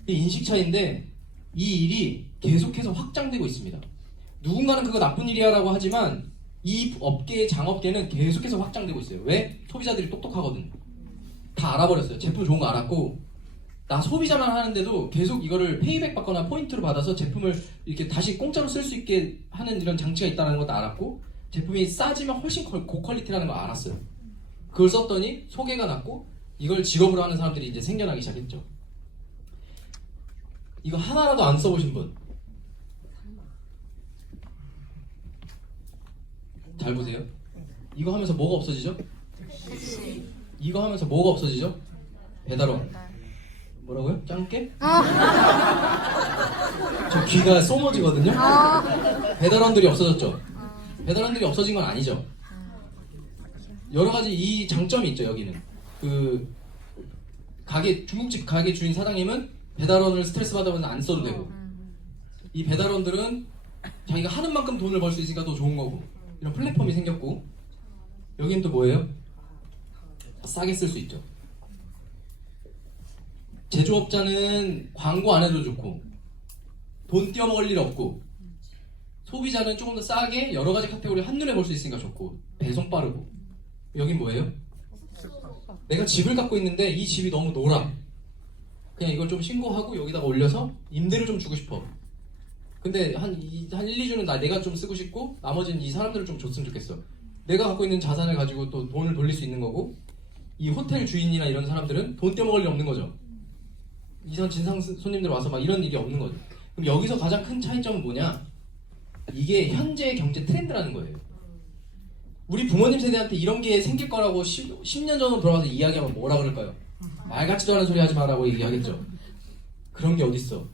인식 차이인데 이 일이 계속해서 확장되고 있습니다. 누군가는 그거 나쁜 일이야라고 하지만 이 업계의 장업계는 계속해서 확장되고 있어요. 왜? 소비자들이 똑똑하거든요. 다 알아버렸어요. 제품 좋은 거 알았고 나 소비자만 하는데도 계속 이거를 페이백 받거나 포인트로 받아서 제품을 이렇게 다시 공짜로 쓸 수 있게 하는 이런 장치가 있다는 것도 알았고 제품이 싸지만 훨씬 고퀄리티라는 걸 알았어요. 그걸 썼더니 소개가 났고 이걸 직업으로 하는 사람들이 이제 생겨나기 시작했죠. 이거 하나라도 안 써보신 분? 잘 보세요. 이거 하면서 뭐가 없어지죠? 이거 하면서 뭐가 없어지죠? 배달원. 뭐라고요? 짱깨? 저 귀가 쏘머지거든요? 배달원들이 없어졌죠? 배달원들이 없어진 건 아니죠. 여러 가지 이 장점이 있죠. 여기는 그 중국집 가게 주인 사장님은 배달원을 스트레스 받으면서 안 써도 되고, 이 배달원들은 자기가 하는 만큼 돈을 벌 수 있으니까 더 좋은 거고, 이런 플랫폼이 생겼고, 여기는 또 뭐예요? 싸게 쓸 수 있죠. 제조업자는 광고 안 해도 좋고, 돈 떼어먹을 일 없고, 소비자는 조금 더 싸게 여러 가지 카테고리 한눈에 볼 수 있으니까 좋고, 배송 빠르고. 여긴 뭐예요? 내가 집을 갖고 있는데 이 집이 너무 놀아. 그냥 이걸 좀 신고하고 여기다가 올려서 임대를 좀 주고 싶어. 근데 한 1, 2주는 내가 좀 쓰고 싶고 나머지는 이 사람들을 좀 줬으면 좋겠어. 내가 갖고 있는 자산을 가지고 또 돈을 돌릴 수 있는 거고, 이 호텔 주인이나 이런 사람들은 돈 떼어먹을 일 없는 거죠. 이선 진상 손님들 와서 막 이런 일이 없는 거죠. 그럼 여기서 가장 큰 차이점은 뭐냐? 이게 현재의 경제 트렌드라는 거예요. 우리 부모님 세대한테 이런 게 생길 거라고 10년 전으로 돌아가서 이야기하면 뭐라 그럴까요? 말 같지도 않은 소리 하지 마라고 얘기하겠죠. 그런 게 어딨어.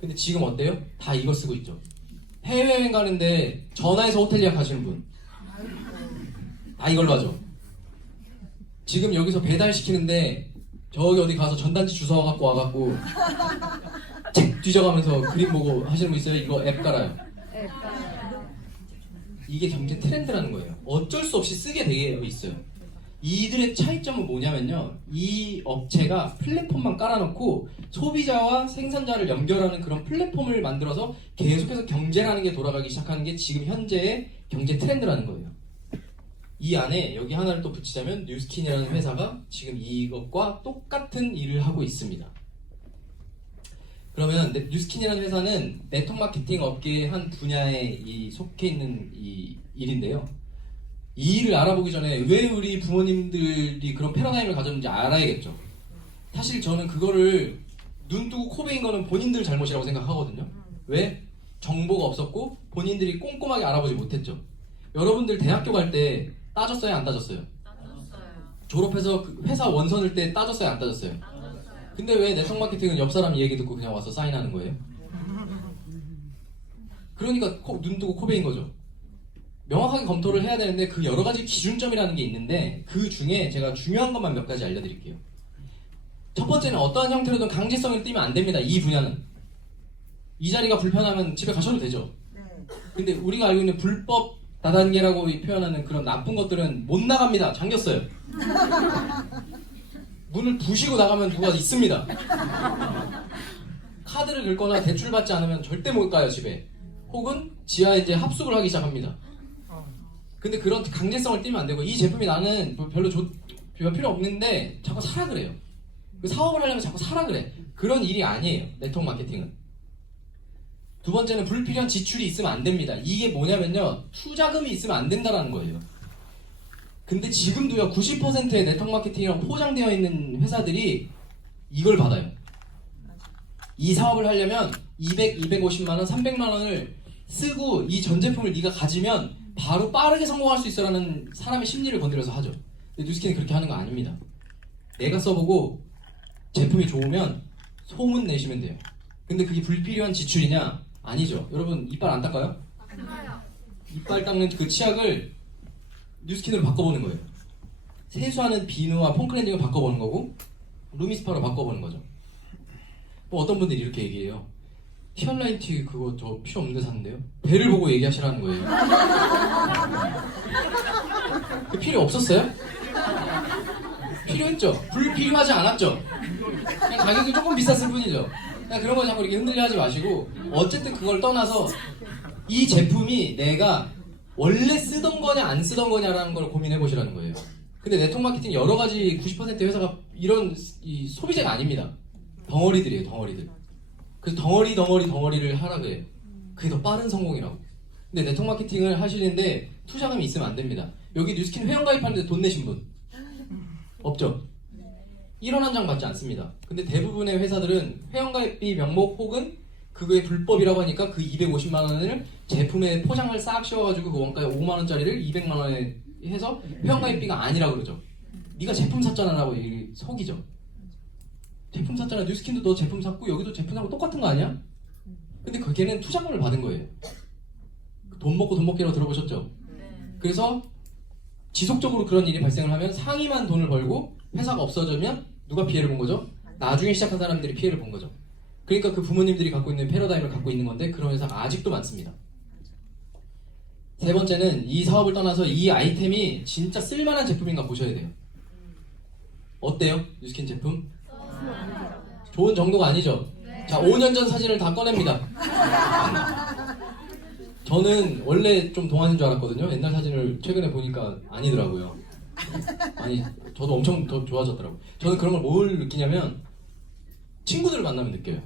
근데 지금 어때요? 다 이거 쓰고 있죠. 해외여행 가는데 전화해서 호텔 예약하시는 분 다 이걸로 하죠. 지금 여기서 배달시키는데 저기 어디 가서 전단지 주워 갖고 와갖고 책 뒤져가면서 그림 보고 하시는 분 있어요? 이거 앱 깔아요. 이게 경제 트렌드라는 거예요. 어쩔 수 없이 쓰게 되어 있어요. 이들의 차이점은 뭐냐면요, 이 업체가 플랫폼만 깔아놓고 소비자와 생산자를 연결하는 그런 플랫폼을 만들어서 계속해서 경제라는 게 돌아가기 시작하는 게 지금 현재의 경제 트렌드라는 거예요. 이 안에 여기 하나를 또 붙이자면 뉴스킨이라는 회사가 지금 이것과 똑같은 일을 하고 있습니다. 그러면 뉴스킨이라는 회사는 네트워크 마케팅 업계의 한 분야에 속해 있는 이 일인데요. 이 일을 알아보기 전에 왜 우리 부모님들이 그런 패러다임을 가졌는지 알아야겠죠. 사실 저는 그거를 눈 뜨고 코 베인 거는 본인들 잘못이라고 생각하거든요. 왜? 정보가 없었고 본인들이 꼼꼼하게 알아보지 못했죠. 여러분들 대학교 갈 때 따졌어요? 안 따졌어요? 따졌어요. 졸업해서 그 회사 원서낼 때 따졌어요? 안 따졌어요? 근데 왜 네트워크 마케팅은 옆 사람 얘기 듣고 그냥 와서 사인하는 거예요? 그러니까 눈 뜨고 코 베인 거죠. 명확하게 검토를 해야 되는데 그 여러 가지 기준점이라는 게 있는데 그 중에 제가 중요한 것만 몇 가지 알려드릴게요. 첫 번째는 어떠한 형태로든 강제성을 띠면 안 됩니다. 이 분야는. 이 자리가 불편하면 집에 가셔도 되죠. 근데 우리가 알고 있는 불법 다단계라고 표현하는 그런 나쁜 것들은 못 나갑니다. 잠겼어요. 문을 부시고 나가면 누가 있습니다. 카드를 긁거나 대출 받지 않으면 절대 못 가요, 집에. 혹은 지하에 이제 합숙을 하기 시작합니다. 근데 그런 강제성을 띠면 안 되고, 이 제품이 나는 별로 필요 없는데 자꾸 사라 그래요. 그 사업을 하려면 자꾸 사라 그래. 그런 일이 아니에요, 네트워크 마케팅은. 두 번째는 불필요한 지출이 있으면 안 됩니다. 이게 뭐냐면요, 투자금이 있으면 안 된다는 거예요. 근데 지금도요, 90%의 네트워크 마케팅이랑 포장되어 있는 회사들이 이걸 받아요. 이 사업을 하려면 250만 원, 300만 원을 쓰고 이 전 제품을 네가 가지면 바로 빠르게 성공할 수 있어라는 사람의 심리를 건드려서 하죠. 근데 뉴스킨은 그렇게 하는 거 아닙니다. 내가 써보고 제품이 좋으면 소문 내시면 돼요. 근데 그게 불필요한 지출이냐? 아니죠. 여러분 이빨 안 닦아요? 이빨 닦는 그 치약을 뉴스킨으로 바꿔보는 거예요. 세수하는 비누와 폼클렌징을 바꿔보는 거고, 루미스파로 바꿔보는 거죠. 뭐 어떤 분들이 이렇게 얘기해요. 티얼라인 티 그거 저 필요 없는데 샀는데요? 배를 보고 얘기하시라는 거예요. 그 필요 없었어요? 필요했죠? 불필요하지 않았죠? 그냥 가격이 조금 비쌌을 뿐이죠. 그냥 그런 거 자꾸 이렇게 흔들려 하지 마시고, 어쨌든 그걸 떠나서 이 제품이 내가 원래 쓰던 거냐 안 쓰던 거냐라는 걸 고민해 보시라는 거예요. 근데 네트워크 마케팅 여러 가지 90%의 회사가 이런 이 소비재가 아닙니다. 덩어리들이에요, 덩어리들. 그래서 덩어리를 하라 그래요. 그게 더 빠른 성공이라고. 근데 네트워크 마케팅을 하시는데 투자금이 있으면 안 됩니다. 여기 뉴스킨 회원 가입하는데 돈 내신 분 없죠? 1원 한 장 받지 않습니다. 근데 대부분의 회사들은 회원가입비 명목 혹은 그거의 불법이라고 하니까 그 250만 원을 제품에 포장을 싹 씌워가지고 그 원가에 5만 원짜리를 200만 원에 해서 회원가입비가 아니라고 그러죠. 네가 제품 샀잖아 라고 속이죠. 제품 샀잖아. 뉴스킨도 너 제품 샀고 여기도 제품 사고 똑같은 거 아니야? 근데 그게는 투자금을 받은 거예요. 돈 먹고 돈 먹기라고 들어보셨죠? 그래서 지속적으로 그런 일이 발생을 하면 상위만 돈을 벌고 회사가 없어지면 누가 피해를 본 거죠? 나중에 시작한 사람들이 피해를 본 거죠. 그러니까 그 부모님들이 갖고 있는 패러다임을 갖고 있는 건데 그런 회사가 아직도 많습니다. 세 번째는 이 사업을 떠나서 이 아이템이 진짜 쓸만한 제품인가 보셔야 돼요. 어때요? 뉴스킨 제품? 좋은 정도가 아니죠? 자, 5년 전 사진을 다 꺼냅니다. 저는 원래 좀 동안인 줄 알았거든요. 옛날 사진을 최근에 보니까 아니더라고요. 아니, 저도 엄청 더 좋아졌더라고요. 저는 그런 걸 뭘 느끼냐면 친구들을 만나면 느껴요.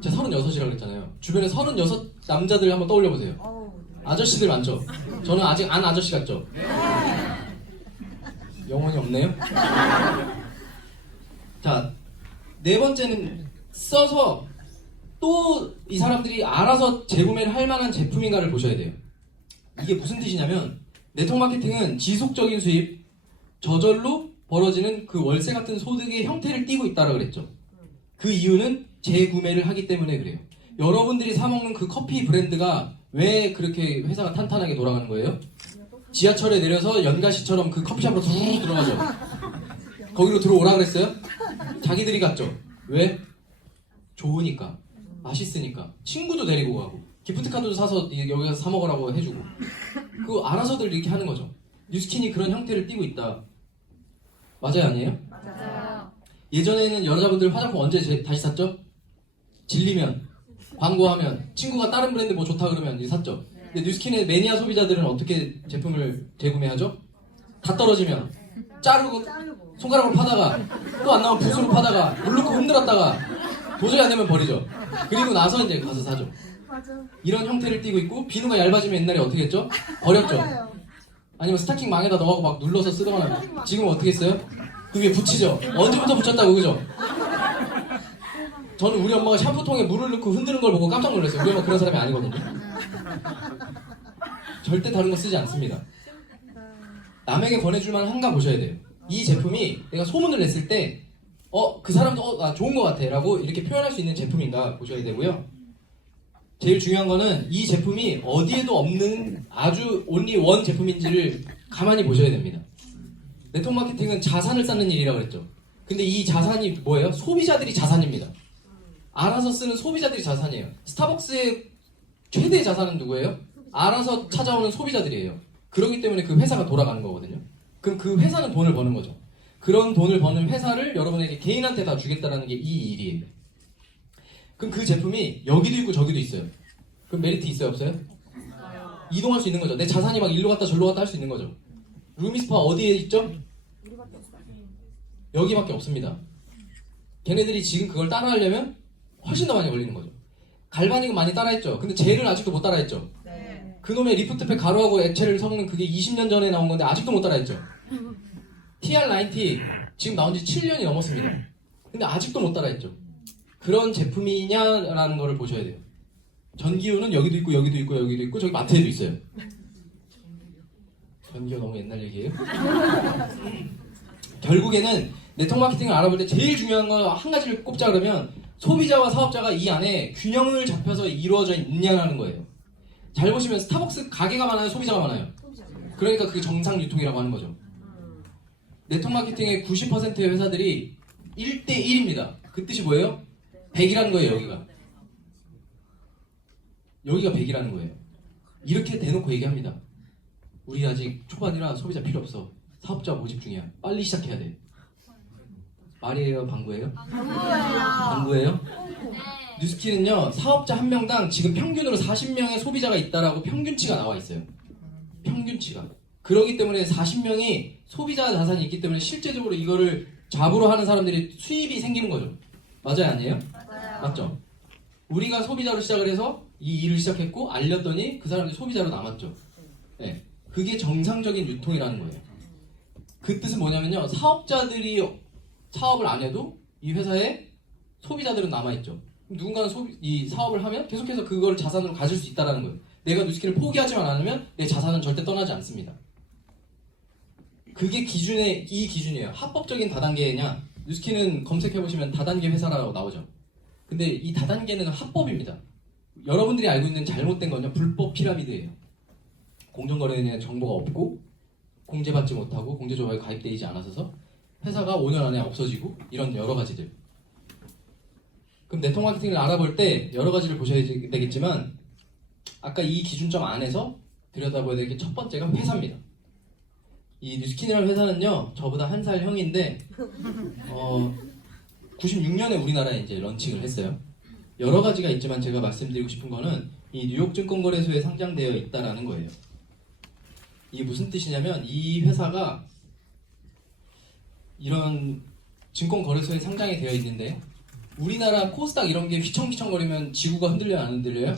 제가 36이라고 그랬잖아요. 주변에 36 남자들 한번 떠올려보세요. 아저씨들 많죠? 저는 아직 안 아저씨 같죠? 영혼이 없네요? 자, 네 번째는 써서 또 이 사람들이 알아서 재구매를 할 만한 제품인가를 보셔야 돼요. 이게 무슨 뜻이냐면 네트워크 마케팅은 지속적인 수입, 저절로 벌어지는 그 월세 같은 소득의 형태를 띠고 있다고 그랬죠. 그 이유는 재구매를 하기 때문에 그래요. 여러분들이 사 먹는 그 커피 브랜드가 왜 그렇게 회사가 탄탄하게 돌아가는 거예요? 지하철에 내려서 연가시처럼 그 커피숍으로 쑥 들어가죠. 거기로 들어오라 그랬어요? 자기들이 갔죠. 왜? 좋으니까, 맛있으니까, 친구도 데리고 가고, 기프트카드도 사서 여기서 사 먹으라고 해주고, 그거 알아서들 이렇게 하는 거죠. 뉴스킨이 그런 형태를 띠고 있다. 맞아요, 아니에요? 맞아요. 예전에는 여자분들 화장품 언제 다시 샀죠? 질리면, 광고하면, 친구가 다른 브랜드 뭐 좋다 그러면 이제 샀죠. 근데 뉴스킨의 매니아 소비자들은 어떻게 제품을 재구매하죠? 다 떨어지면 자르고 손가락으로 파다가 또 안 나오면 붓으로 파다가 물 넣고 흔들었다가 도저히 안 되면 버리죠. 그리고 나서 이제 가서 사죠. 이런 형태를 띠고 있고 비누가 얇아지면 옛날에 어떻게 했죠? 버렸죠. 아니면 스타킹 망에다 넣어갖고 막 눌러서 쓰거나. 지금 어떻게 했어요? 그 위에 붙이죠. 언제부터 붙였다고 그죠? 저는 우리 엄마가 샴푸통에 물을 넣고 흔드는 걸 보고 깜짝 놀랐어요. 우리 엄마 그런 사람이 아니거든요. 절대 다른 거 쓰지 않습니다. 남에게 권해줄 만한가 보셔야 돼요. 이 제품이 내가 소문을 냈을 때 그 사람도 좋은 것 같아 라고 이렇게 표현할 수 있는 제품인가 보셔야 되고요. 제일 중요한 거는 이 제품이 어디에도 없는 아주 온리 원 제품인지를 가만히 보셔야 됩니다. 네트워크 마케팅은 자산을 쌓는 일이라고 그랬죠. 근데 이 자산이 뭐예요? 소비자들이 자산입니다. 알아서 쓰는 소비자들이 자산이에요. 스타벅스의 최대 자산은 누구예요? 알아서 찾아오는 소비자들이에요. 그렇기 때문에 그 회사가 돌아가는 거거든요. 그럼 그 회사는 돈을 버는 거죠. 그런 돈을 버는 회사를 여러분에게 개인한테 다 주겠다라는 게 이 일이에요. 그럼 그 제품이 여기도 있고 저기도 있어요. 그럼 메리트 있어요, 없어요? 이동할 수 있는 거죠. 내 자산이 막 일로 갔다 저로 갔다 할 수 있는 거죠. 루미스파 어디에 있죠? 여기밖에 없습니다. 걔네들이 지금 그걸 따라하려면 훨씬 더 많이 걸리는 거죠. 갈바닉은 많이 따라했죠. 근데 젤을 아직도 못 따라했죠. 그놈의 리프트팩 가루하고 액체를 섞는 그게 20년 전에 나온 건데 아직도 못 따라했죠. TR90 지금 나온 지 7년이 넘었습니다. 근데 아직도 못 따라했죠. 그런 제품이냐라는 거를 보셔야 돼요. 전기요는 여기도 있고 여기도 있고 여기도 있고 저기 마트에도 있어요. 전기요 너무 옛날 얘기예요. 결국에는 네트워크 마케팅을 알아볼 때 제일 중요한 거 한 가지를 꼽자 그러면 소비자와 사업자가 이 안에 균형을 잡혀서 이루어져 있냐는 거예요. 잘 보시면 스타벅스 가게가 많아요, 소비자가 많아요? 그러니까 그게 정상 유통이라고 하는 거죠. 네트워크 마케팅의 90%의 회사들이 1대1입니다. 그 뜻이 뭐예요? 100이라는 거예요, 여기가. 여기가 100이라는 거예요. 이렇게 대놓고 얘기합니다. 우리 아직 초반이라 소비자 필요 없어. 사업자 모집 중이야. 빨리 시작해야 돼. 말이에요, 방구예요? 방구예요? 뉴스킨은요, 사업자 한 명당 지금 평균으로 40명의 소비자가 있다라고 평균치가 나와 있어요. 평균치가. 그렇기 때문에 40명이 소비자 자산이 있기 때문에 실제적으로 이거를 잡으러 하는 사람들이 수입이 생기는 거죠. 맞아요, 아니에요? 맞죠? 우리가 소비자로 시작을 해서 이 일을 시작했고 알렸더니 그 사람들이 소비자로 남았죠. 네. 그게 정상적인 유통이라는 거예요. 그 뜻은 뭐냐면요, 사업자들이 사업을 안 해도 이 회사에 소비자들은 남아있죠. 누군가는 이 사업을 하면 계속해서 그걸 자산으로 가질 수 있다는 거예요. 내가 뉴스킨을 포기하지만 않으면 내 자산은 절대 떠나지 않습니다. 그게 이 기준이에요. 합법적인 다단계냐? 뉴스킨은 검색해보시면 다단계 회사라고 나오죠. 근데 이 다단계는 합법입니다. 여러분들이 알고 있는 잘못된 건요, 불법 피라미드예요. 공정거래에 대한 정보가 없고 공제받지 못하고 공제조합에 가입되어 있지 않아서 회사가 5년 안에 없어지고 이런 여러 가지들. 그럼 네트워크 마케팅을 알아볼 때 여러 가지를 보셔야 되겠지만 아까 이 기준점 안에서 들여다봐야 될 게 첫 번째가 회사입니다. 이 뉴스킨이라는 회사는요 저보다 한 살 형인데 96년에 우리나라에 이제 런칭을 했어요. 여러 가지가 있지만 제가 말씀드리고 싶은 거는 이 뉴욕 증권거래소에 상장되어 있다라는 거예요. 이게 무슨 뜻이냐면 이 회사가 이런 증권거래소에 상장이 되어 있는데 우리나라 코스닥 이런 게 휘청휘청거리면 지구가 흔들려요 안 흔들려요?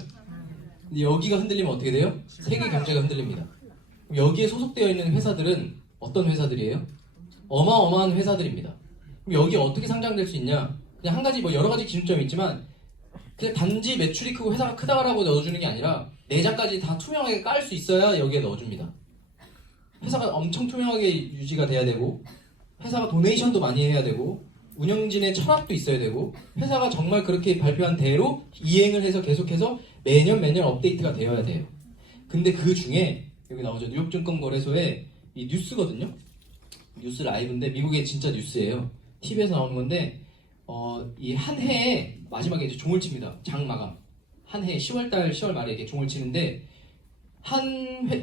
근데 여기가 흔들리면 어떻게 돼요? 세계 경제가 흔들립니다. 여기에 소속되어 있는 회사들은 어떤 회사들이에요? 어마어마한 회사들입니다. 그럼 여기 어떻게 상장될 수 있냐? 그냥 한 가지 뭐 여러 가지 기준점이 있지만 그냥 단지 매출이 크고 회사가 크다라고 넣어주는 게 아니라 내자까지 다 투명하게 깔 수 있어야 여기에 넣어줍니다. 회사가 엄청 투명하게 유지가 돼야 되고 회사가 도네이션도 많이 해야 되고 운영진의 철학도 있어야 되고 회사가 정말 그렇게 발표한 대로 이행을 해서 계속해서 매년 업데이트가 되어야 돼요. 근데 그 중에 여기 나오죠. 뉴욕증권거래소의 이 뉴스거든요. 뉴스 라이브인데 미국의 진짜 뉴스예요. TV에서 나오는 건데 이 한 해에 마지막에 이제 종을 칩니다. 장 마감. 한 해 10월 말에 이렇게 종을 치는데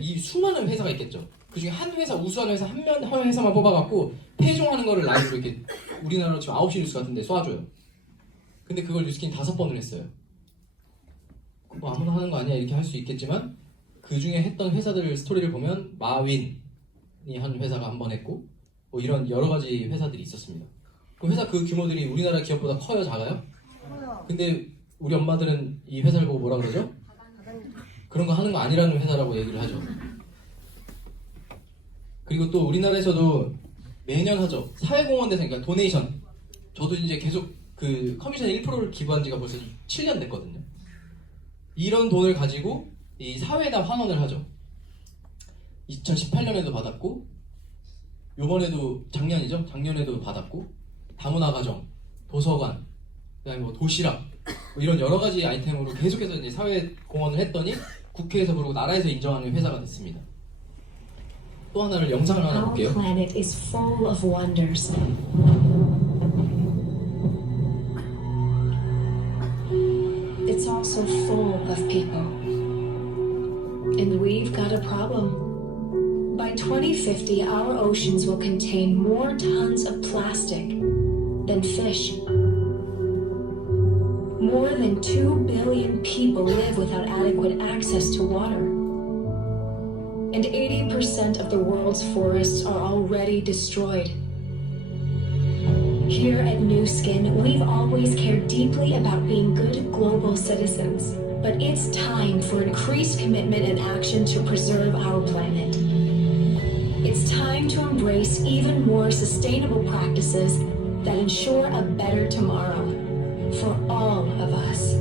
이 수많은 회사가 있겠죠. 그 중에 한 회사 우수한 회사 한 회사만 뽑아갖고 패종하는 거를 라이브로 이렇게 우리나라로 지금 9시 뉴스 같은데 쏴줘요. 근데 그걸 뉴스킨 5번을 했어요. 뭐 아무나 하는 거 아니야 이렇게 할 수 있겠지만 그 중에 했던 회사들 스토리를 보면 마윈이 한 회사가 한 번 했고 뭐 이런 여러 가지 회사들이 있었습니다. 그 회사 그 규모들이 우리나라 기업보다 커요 작아요? 근데 우리 엄마들은 이 회사를 보고 뭐라 그러죠? 그런 거 하는 거 아니라는 회사라고 얘기를 하죠. 그리고 또 우리나라에서도 매년 하죠. 사회공헌대상, 그러니까 도네이션. 저도 이제 계속 그 커미션 1%를 기부한 지가 벌써 7년 됐거든요. 이런 돈을 가지고 이 사회에다 환원을 하죠. 2018년에도 받았고 요번에도 작년에도 받았고 다문화가정, 도서관, 그다음에 뭐 도시락 뭐 이런 여러 가지 아이템으로 계속해서 이제 사회 공헌을 했더니 국회에서 그러고 나라에서 인정하는 회사가 됐습니다. 또 하나를 영상을 하나 Our 볼게요. planet is full of wonders. It's also full of people. And we've got a problem. By 2050, our oceans will contain more tons of plastic than fish. More than 2 billion people live without adequate access to water. And 80% of the world's forests are already destroyed. Here at New Skin, we've always cared deeply about being good global citizens. But it's time for increased commitment and action to preserve our planet. It's time to embrace even more sustainable practices that ensure a better tomorrow for all of us.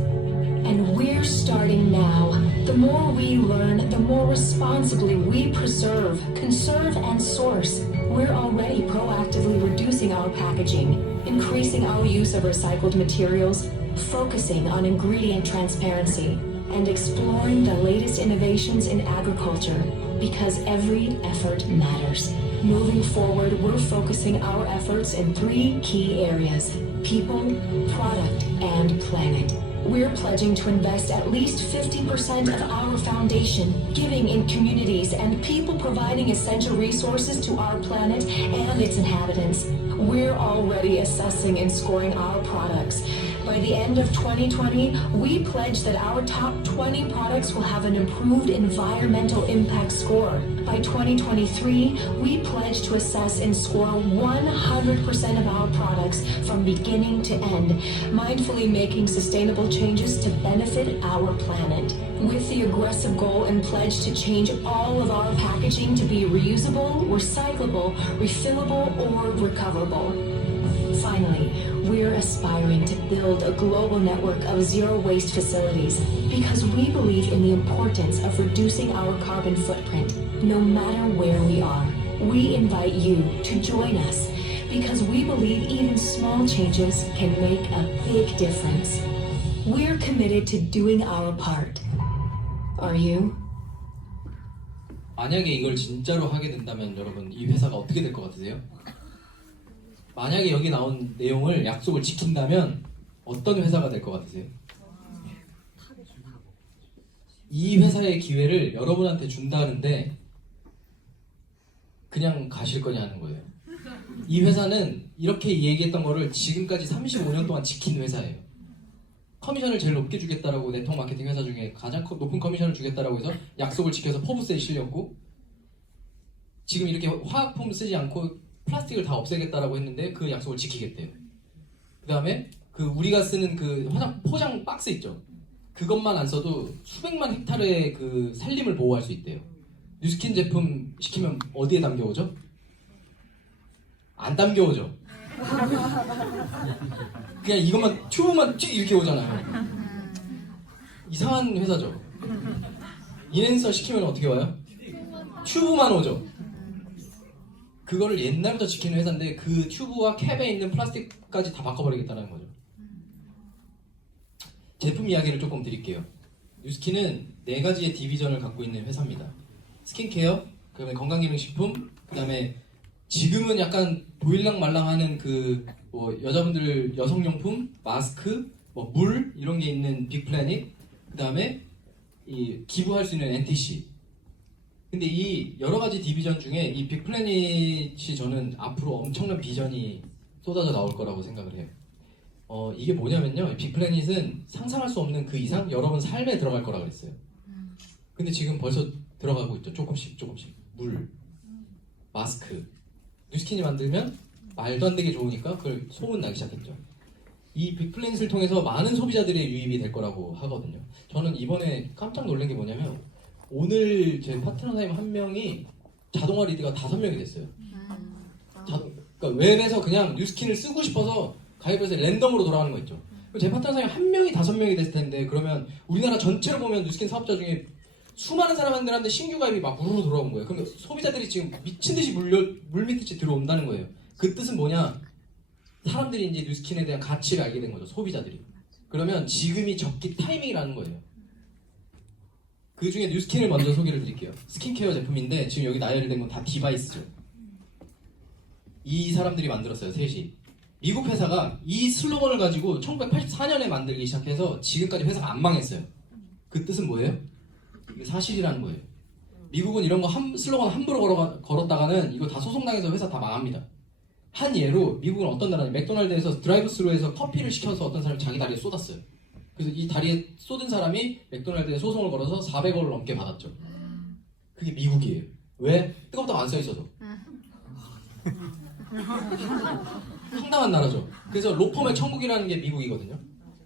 And we're starting now. The more we learn, the more responsibly we preserve, conserve, and source. We're already proactively reducing our packaging, increasing our use of recycled materials, focusing on ingredient transparency, and exploring the latest innovations in agriculture, because every effort matters. Moving forward, we're focusing our efforts in 3 key areas: people, product, and planet. We're pledging to invest at least 50% of our foundation, giving in communities and people providing essential resources to our planet and its inhabitants. We're already assessing and scoring our products. By the end of 2020, we pledge that our top 20 products will have an improved environmental impact score. By 2023, we pledge to assess and score 100% of our products from beginning to end, mindfully making sustainable changes to benefit our planet. With the aggressive goal and pledge to change all of our packaging to be reusable, recyclable, refillable, or recoverable. Finally, we're aspiring to build a global network of zero-waste facilities because we believe in the importance of reducing our carbon footprint, no matter where we are. We invite you to join us because we believe even small changes can make a big difference. We're committed to doing our part. Are you? 만약에 이걸 진짜로 하게 된다면 여러분 이 회사가 어떻게 될 것 같으세요? 만약에 여기 나온 내용을 약속을 지킨다면 어떤 회사가 될 것 같으세요? 이 회사의 기회를 여러분한테 준다는데 그냥 가실 거냐 하는 거예요. 이 회사는 이렇게 얘기했던 거를 지금까지 35년 동안 지킨 회사예요. 커미션을 제일 높게 주겠다라고 네트워크 마케팅 회사 중에 가장 높은 커미션을 주겠다라고 해서 약속을 지켜서 포브스에 실렸고, 지금 이렇게 화학품 쓰지 않고 플라스틱을 다 없애겠다라고 했는데 그 약속을 지키겠대요. 그 다음에 그 우리가 쓰는 그 포장 박스 있죠. 그것만 안 써도 수백만 헥타르의 그 산림을 보호할 수 있대요. 뉴스킨 제품 시키면 어디에 담겨오죠? 안 담겨오죠. 그냥 이것만 튜브만 쭉 이렇게 오잖아요. 이상한 회사죠. 인앤서 시키면 어떻게 와요? 튜브만 오죠. 그거를 옛날부터 지키는 회사인데 그 튜브와 캡에 있는 플라스틱까지 다 바꿔버리겠다는 거죠. 제품 이야기를 조금 드릴게요. 뉴스킨은 4가지의 디비전을 갖고 있는 회사입니다. 스킨케어, 그다음에 건강기능식품, 그다음에 지금은 약간 보일랑말랑하는 그 뭐 여자분들 여성용품, 마스크, 뭐 물 이런 게 있는 빅플래닛, 그다음에 이 기부할 수 있는 NTC. 근데 이 여러 가지 디비전 중에 이 빅플래닛이 저는 앞으로 엄청난 비전이 쏟아져 나올 거라고 생각을 해요. 이게 뭐냐면요, 빅플래닛은 상상할 수 없는 그 이상 여러분 삶에 들어갈 거라 그랬어요. 근데 지금 벌써 들어가고 있죠. 조금씩 물, 마스크. 뉴스킨이 만들면 말도 안 되게 좋으니까 그걸 소문나기 시작했죠. 이 빅플래닛을 통해서 많은 소비자들의 유입이 될 거라고 하거든요. 저는 이번에 깜짝 놀란 게 뭐냐면 오늘 제 파트너사님 한 명이 자동화 리드가 5명이 됐어요. 그러니까 웹에서 그냥 뉴스킨을 쓰고 싶어서 가입해서 랜덤으로 돌아가는 거 있죠. 제 파트너사님 한 명이 5명이 됐을 텐데, 그러면 우리나라 전체로 보면 뉴스킨 사업자 중에 수많은 사람들한테 신규 가입이 막 우르르 돌아온 거예요. 그럼 소비자들이 지금 미친 듯이 물밀듯이 들어온다는 거예요. 그 뜻은 뭐냐? 사람들이 이제 뉴스킨에 대한 가치를 알게 된 거죠. 소비자들이. 그러면 지금이 적기 타이밍이라는 거예요. 그 중에 뉴스킨을 먼저 소개를 드릴게요. 스킨케어 제품인데 지금 여기 나열된 건 다 디바이스죠. 이 사람들이 만들었어요. 셋이. 미국 회사가 이 슬로건을 가지고 1984년에 만들기 시작해서 지금까지 회사가 안 망했어요. 그 뜻은 뭐예요? 이게 사실이라는 거예요. 미국은 이런 거 슬로건 함부로 걸었다가는 이거 다 소송당해서 회사 다 망합니다. 한 예로 미국은 어떤 나라냐, 맥도날드에서 드라이브 스루에서 커피를 시켜서 어떤 사람이 자기 다리에 쏟았어요. 그래서 이 다리에 쏟은 사람이 맥도날드에 소송을 걸어서 400억을 넘게 받았죠. 그게 미국이에요. 왜? 뜨겁다고 안 써있어서. 황당한 나라죠. 그래서 로펌의 천국이라는 게 미국이거든요.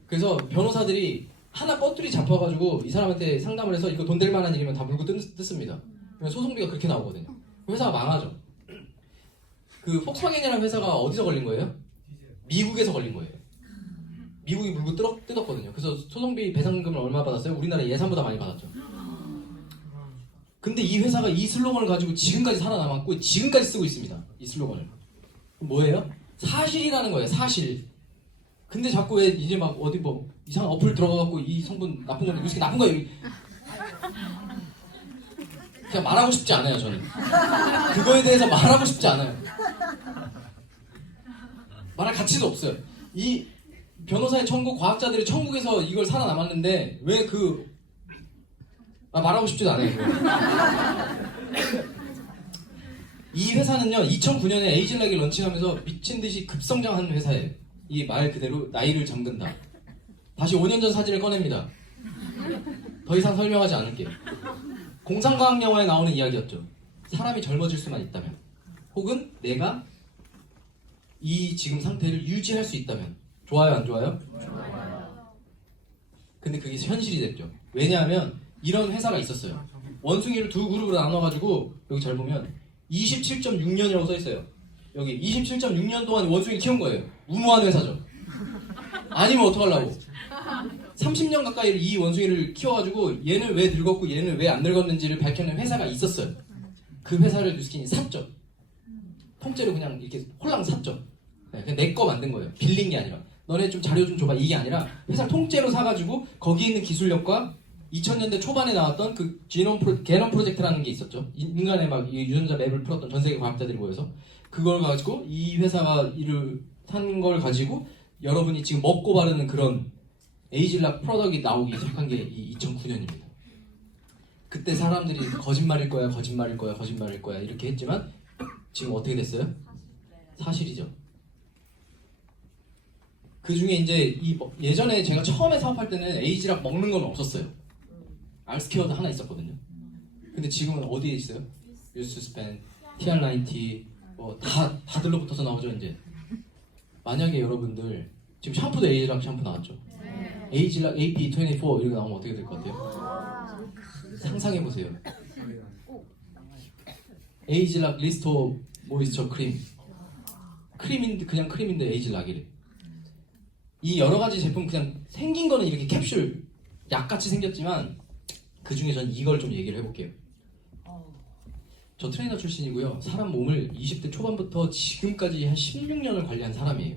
그래서 변호사들이 하나 뻗들이 잡혀가지고 이 사람한테 상담을 해서 이거 돈 될 만한 일이면 다 물고 뜯습니다. 그러면 소송비가 그렇게 나오거든요. 회사가 망하죠. 그 폭스바겐이라는 회사가 어디서 걸린 거예요? 미국에서 걸린 거예요. 미국이 물고 뜯었거든요. 그래서 소송비 배상금을 얼마 받았어요? 우리나라 예산보다 많이 받았죠. 근데 이 회사가 이 슬로건을 가지고 지금까지 살아남았고 지금까지 쓰고 있습니다. 이 슬로건을. 뭐예요? 사실이라는 거예요. 사실. 근데 자꾸 왜 이제 막 어디 뭐 이상한 어플 들어가갖고 이 성분 나쁜 건데 뉴스킨 나쁜 거예요. 그냥 말하고 싶지 않아요. 저는 그거에 대해서 말하고 싶지 않아요. 말할 가치도 없어요. 이 변호사의 천국, 과학자들의 천국에서 이걸 살아남았는데 왜 말하고 싶지도 않아요. 이 회사는요 2009년에 에이즐락이 런칭하면서 미친듯이 급성장한 회사예요. 이 말 그대로 나이를 잠근다. 다시 5년 전 사진을 꺼냅니다. 더 이상 설명하지 않을게요. 공상과학 영화에 나오는 이야기였죠. 사람이 젊어질 수만 있다면, 혹은 내가 이 지금 상태를 유지할 수 있다면. 좋아요, 안 좋아요? 좋아요. 근데 그게 현실이 됐죠. 왜냐하면 이런 회사가 있었어요. 원숭이를 2그룹으로 나눠가지고 여기 잘 보면 27.6년이라고 써있어요. 여기 27.6년 동안 원숭이를 키운 거예요. 무모한 회사죠. 아니면 어떡하려고. 30년 가까이 이 원숭이를 키워가지고 얘는 왜 늙었고 얘는 왜 안 늙었는지를 밝혀낸 회사가 있었어요. 그 회사를 뉴스킨이 샀죠. 통째로 그냥 이렇게 홀랑 샀죠. 그냥 내 거 만든 거예요. 빌린 게 아니라. 너네 좀 자료 좀 줘봐 이게 아니라 회사를 통째로 사가지고 거기에 있는 기술력과 2000년대 초반에 나왔던 그 게놈 프로젝트라는 게 있었죠. 인간의 막 이 유전자 맵을 풀었던 전 세계 과학자들이 모여서 그걸 가지고 이 회사가 일을 한 걸 가지고 여러분이 지금 먹고 바르는 그런 에이즐락 프로덕이 나오기 시작한 게 이 2009년입니다. 그때 사람들이 거짓말일 거야, 거짓말일 거야, 거짓말일 거야 이렇게 했지만 지금 어떻게 됐어요? 사실이죠. 그 중에 이제 예전에 제가 처음에 사업할 때는 에이즐락 먹는 건 없었어요. 알스케어도 하나 있었거든요. 근데 지금은 어디에 있어요? 뉴스스팬, TR90 다 들러붙어서 나오죠 이제. 만약에 여러분들 지금 샴푸도 에이즐락 샴푸 나왔죠. 에이즐락 AP24 이렇게 나오면 어떻게 될 것 같아요? 상상해 보세요. 에이즐락 리스토어 모이스처 크림. 크림인데 그냥 크림인데 에이즐락이래. 이 여러 가지 제품 그냥 생긴 거는 이렇게 캡슐 약같이 생겼지만 그 중에 전 이걸 좀 얘기를 해볼게요. 저 트레이너 출신이고요. 사람 몸을 20대 초반부터 지금까지 한 16년을 관리한 사람이에요.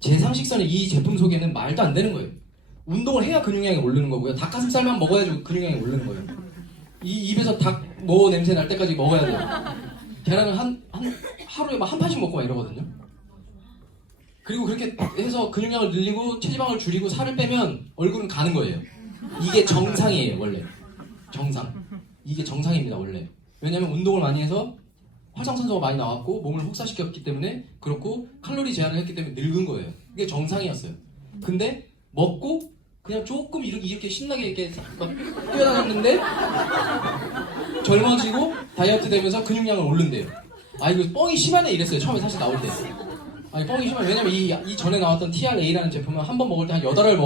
제 상식선에 이 제품 소개는 말도 안 되는 거예요. 운동을 해야 근육량이 오르는 거고요. 닭가슴살만 먹어야지 근육량이 오르는 거예요. 이 입에서 닭 냄새 날 때까지 먹어야 돼요. 계란은 하루에 막 한 판씩 먹고 막 이러거든요. 그리고 그렇게 해서 근육량을 늘리고 체지방을 줄이고 살을 빼면 얼굴은 가는 거예요. 이게 정상이에요, 원래. 정상. 이게 정상입니다, 원래. 왜냐면 운동을 많이 해서 활성산소가 많이 나왔고 몸을 혹사시켰기 때문에 그렇고 칼로리 제한을 했기 때문에 늙은 거예요. 이게 정상이었어요. 근데 먹고 그냥 조금 이렇게 신나게 이렇게 막 뛰어다녔는데 젊어지고 다이어트 되면서 근육량을 오른대요. 아 이거 뻥이 심하네 이랬어요. 처음에 사실 나올 때. 아니 뻥이 심하네. 왜냐면 이 전에 나왔던 TRA라는 제품은 한 번 먹을 때 한 8알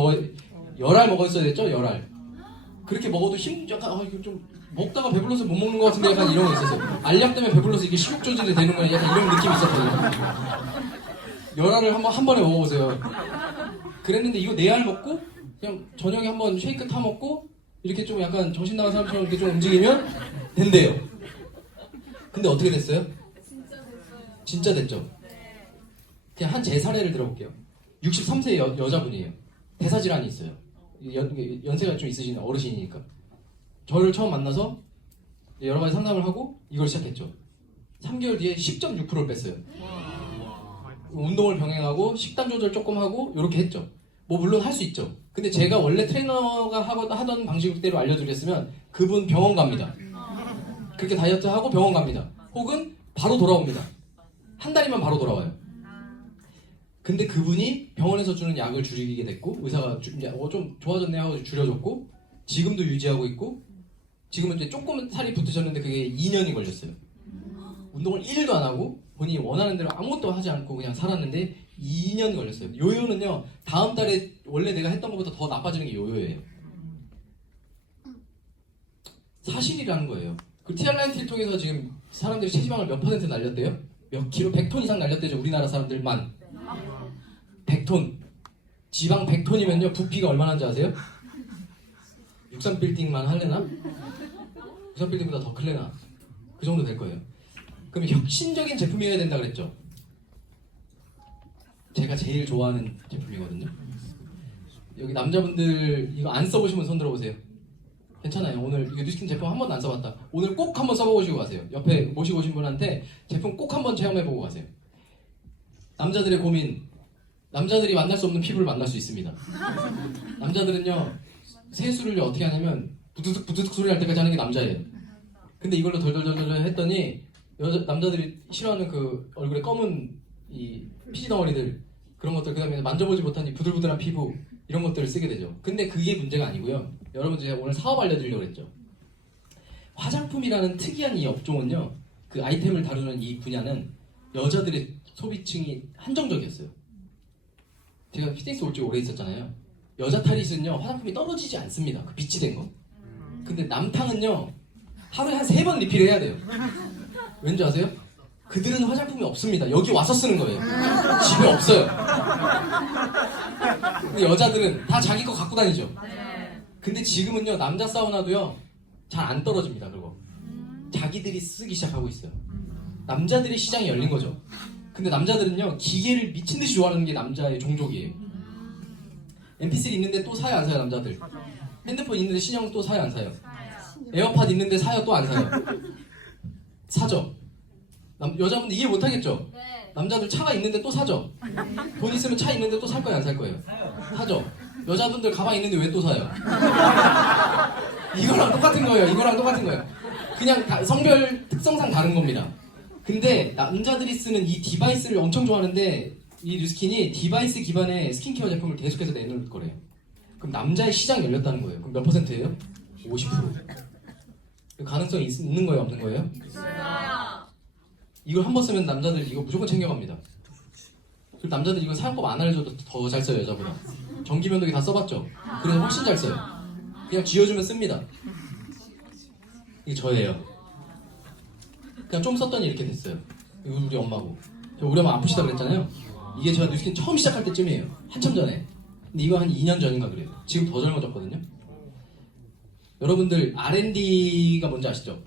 먹었어야 됐죠? 10알. 그렇게 먹어도 약간 이거 좀 먹다가 배불러서 못 먹는 것 같은데 약간 이런 거 있었어요. 알약 때문에 배불러서 이게 식욕 조절이 되는 거야. 약간 이런 느낌이 있었거든요. 10알을 한 번에 먹어보세요. 그랬는데 이거 4알 먹고 그냥 저녁에 한번 쉐이크 타 먹고 이렇게 좀 약간 정신 나간 사람처럼 이렇게 좀 움직이면 된대요. 근데 어떻게 됐어요? 진짜 됐죠? 그냥 한 제 사례를 들어볼게요. 63세 여자분이에요. 대사질환이 있어요. 연세가 좀 있으신 어르신이니까. 저를 처음 만나서 여러 가지 상담을 하고 이걸 시작했죠. 3개월 뒤에 10.6%를 뺐어요. 운동을 병행하고 식단 조절 조금 하고 이렇게 했죠. 뭐 물론 할 수 있죠. 근데 제가 원래 트레이너가 하던 방식대로 알려드렸으면 그분 병원 갑니다. 그렇게 다이어트 하고 병원 갑니다. 혹은 바로 돌아옵니다. 한 달이면 바로 돌아와요. 근데 그분이 병원에서 주는 약을 줄이게 됐고 의사가 좀 좋아졌네 하고 줄여줬고 지금도 유지하고 있고 지금은 이제 조금 살이 붙으셨는데 그게 2년이 걸렸어요. 운동을 1일도 안 하고 본인이 원하는 대로 아무것도 하지 않고 그냥 살았는데 2년 걸렸어요. 요요는요 다음 달에 원래 내가 했던 것보다 더 나빠지는 게 요요예요. 사실이라는 거예요. 그 TR90를 통해서 지금 사람들이 체지방을 몇 퍼센트 날렸대요? 몇 킬로? 100톤 이상 날렸대죠. 우리나라 사람들만 100톤. 지방 100톤이면요 부피가 얼마나 하는지 아세요? 63빌딩만 할래나? 63빌딩보다 더 클래나? 그 정도 될 거예요. 그럼 혁신적인 제품이어야 된다 그랬죠? 제가 제일 좋아하는 제품이거든요. 여기 남자분들 이거 안 써보시면 손 들어보세요. 괜찮아요. 오늘 이거 뉴스킨 제품 한 번도 안 써봤다. 오늘 꼭 한번 써보시고 가세요. 옆에 모시고 오신 분한테 제품 꼭 한번 체험해보고 가세요. 남자들의 고민. 남자들이 만날 수 없는 피부를 만날 수 있습니다. 남자들은요 세수를 어떻게 하냐면 부두둑 부두둑 소리 날 때까지 하는 게 남자예요. 근데 이걸로 덜덜덜덜 했더니 남자들이 싫어하는 그 얼굴에 검은 이 피지 덩어리들 그런 것들 그다음에 만져보지 못한 이 부들부들한 피부 이런 것들을 쓰게 되죠. 근데 그게 문제가 아니고요. 여러분 제가 오늘 사업 알려드리려고 했죠. 화장품이라는 특이한 이 업종은요 그 아이템을 다루는 이 분야는 여자들의 소비층이 한정적이었어요. 제가 피트니스 올 줄 오래 있었잖아요. 여자 탈의실은요 화장품이 떨어지지 않습니다. 그 빛이 된 거. 근데 남탕은요 하루에 한 3번 리필해야 돼요. 왠지 아세요? 그들은 화장품이 없습니다. 여기 와서 쓰는 거예요. 집에 없어요. 근데 여자들은 다 자기 거 갖고 다니죠. 근데 지금은요 남자 사우나도요 잘 안 떨어집니다. 그거 자기들이 쓰기 시작하고 있어요. 남자들의 시장이 열린 거죠. 근데 남자들은요 기계를 미친 듯이 좋아하는 게 남자의 종족이에요. MP3 있는데 또 사요 안 사요 남자들? 핸드폰 있는데 신형 또 사요 안 사요? 에어팟 있는데 사요 또 안 사요? 사죠. 여자분들 이해 못 하겠죠? 남자들 차가 있는데 또 사죠. 돈 있으면 차 있는데 또 살 거예요 안 살 거예요? 사죠. 여자분들 가방 있는데 왜 또 사요? 이거랑 똑같은 거예요. 이거랑 똑같은 거예요. 그냥 성별 특성상 다른 겁니다. 근데 남자들이 쓰는 이 디바이스를 엄청 좋아하는데 이 뉴스킨이 디바이스 기반의 스킨케어 제품을 계속해서 내놓을 거래요. 그럼 남자의 시장이 열렸다는 거예요. 그럼 몇 %예요? 50%. 가능성이 있는 거예요? 없는 거예요? 이걸 한 번 쓰면 남자들 이거 무조건 챙겨갑니다. 그리고 남자들 이거 사용법 안 알려줘도 더 잘 써요 여자보다. 전기면도기 다 써봤죠? 그래서 훨씬 잘 써요. 그냥 쥐어주면 씁니다. 이게 저예요. 그냥 좀 썼더니 이렇게 됐어요. 이거 우리 엄마고. 우리 엄마 아프시다 그랬잖아요. 이게 제가 뉴스킨 처음 시작할 때쯤이에요. 한참 전에. 근데 이거 한 2년 전인가 그래요. 지금 더 젊어졌거든요. 여러분들 R&D가 뭔지 아시죠?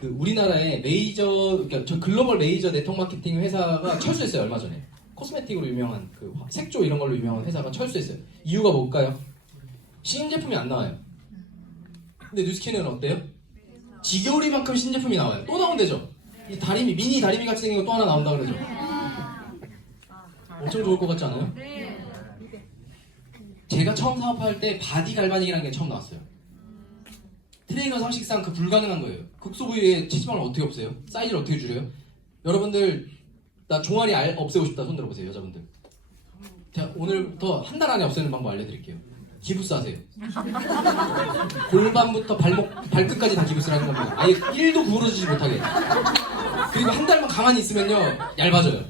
그 우리나라의 메이저, 그러니까 저 글로벌 메이저 네트워크 마케팅 회사가 철수했어요 얼마 전에. 코스메틱으로 유명한 그 색조 이런 걸로 유명한 회사가 철수했어요. 이유가 뭘까요? 신제품이 안 나와요. 근데 뉴스킨은 어때요? 지겨울이만큼 신제품이 나와요. 또 나온대죠. 이 다리미, 미니 다리미 같이 생긴 거 또 하나 나온다 그러죠. 엄청 좋을 것 같지 않아요? 제가 처음 사업할 때 바디 갈바닉이라는 게 처음 나왔어요. 트레이너 상식상 그 불가능한 거예요. 극소 부위에 체지방을 어떻게 없애요? 사이즈를 어떻게 줄여요? 여러분들 나 종아리 없애고 싶다 손 들어보세요 여자분들. 제가 오늘부터 한 달 안에 없애는 방법 알려드릴게요. 기부스 하세요. 골반부터 발끝까지 다 기부스를 하는 겁니다. 아예 1도 구부러지지 못하게. 그리고 한 달만 가만히 있으면요 얇아져요.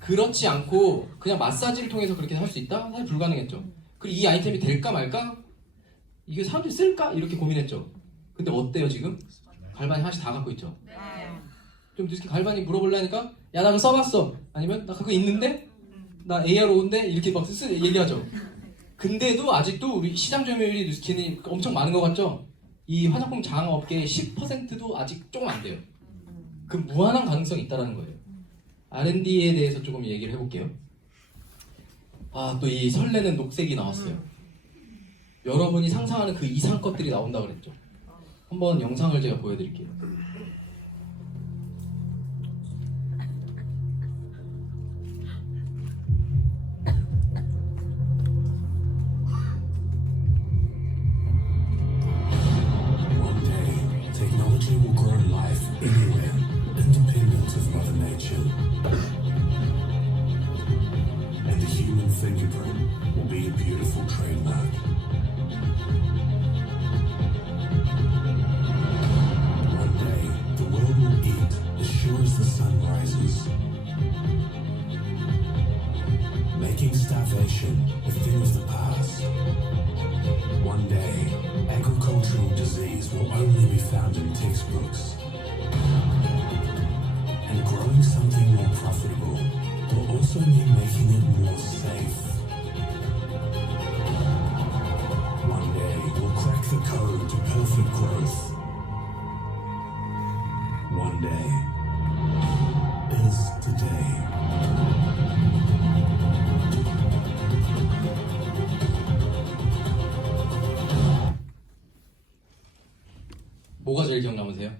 그렇지 않고 그냥 마사지를 통해서 그렇게 할 수 있다? 사실 불가능했죠. 그리고 이 아이템이 될까 말까? 이게 사람들이 쓸까? 이렇게 고민했죠. 근데 어때요 지금? 갈바닉 하나씩 다 갖고 있죠. 좀 뉴스킨 갈바닉 물어보려니까 야 나 그거 써봤어. 아니면 나 그거 있는데? 나 AR5인데? 이렇게 막 얘기하죠. 근데도 아직도 우리 시장 점유율이 뉴스킨이 엄청 많은 것 같죠? 이 화장품 장업계의 10%도 아직 조금 안 돼요. 그 무한한 가능성이 있다는 거예요. R&D에 대해서 조금 얘기를 해볼게요. 아, 또 이 설레는 녹색이 나왔어요. 여러분이 상상하는 그 이상 것들이 나온다 그랬죠. 한번 영상을 제가 보여드릴게요. One day, technology will grow life anywhere, independent of Mother Nature. And the human fingerprint will be a beautiful trademark. One day, the world will eat as sure as the sun rises, making starvation a thing of the past. One day, agricultural disease will only be found in textbooks. And growing something more profitable will also mean making it more safe. One day, we'll crack the code to perfect growth. One day is today. 뭐가 제일 기억 남으세요?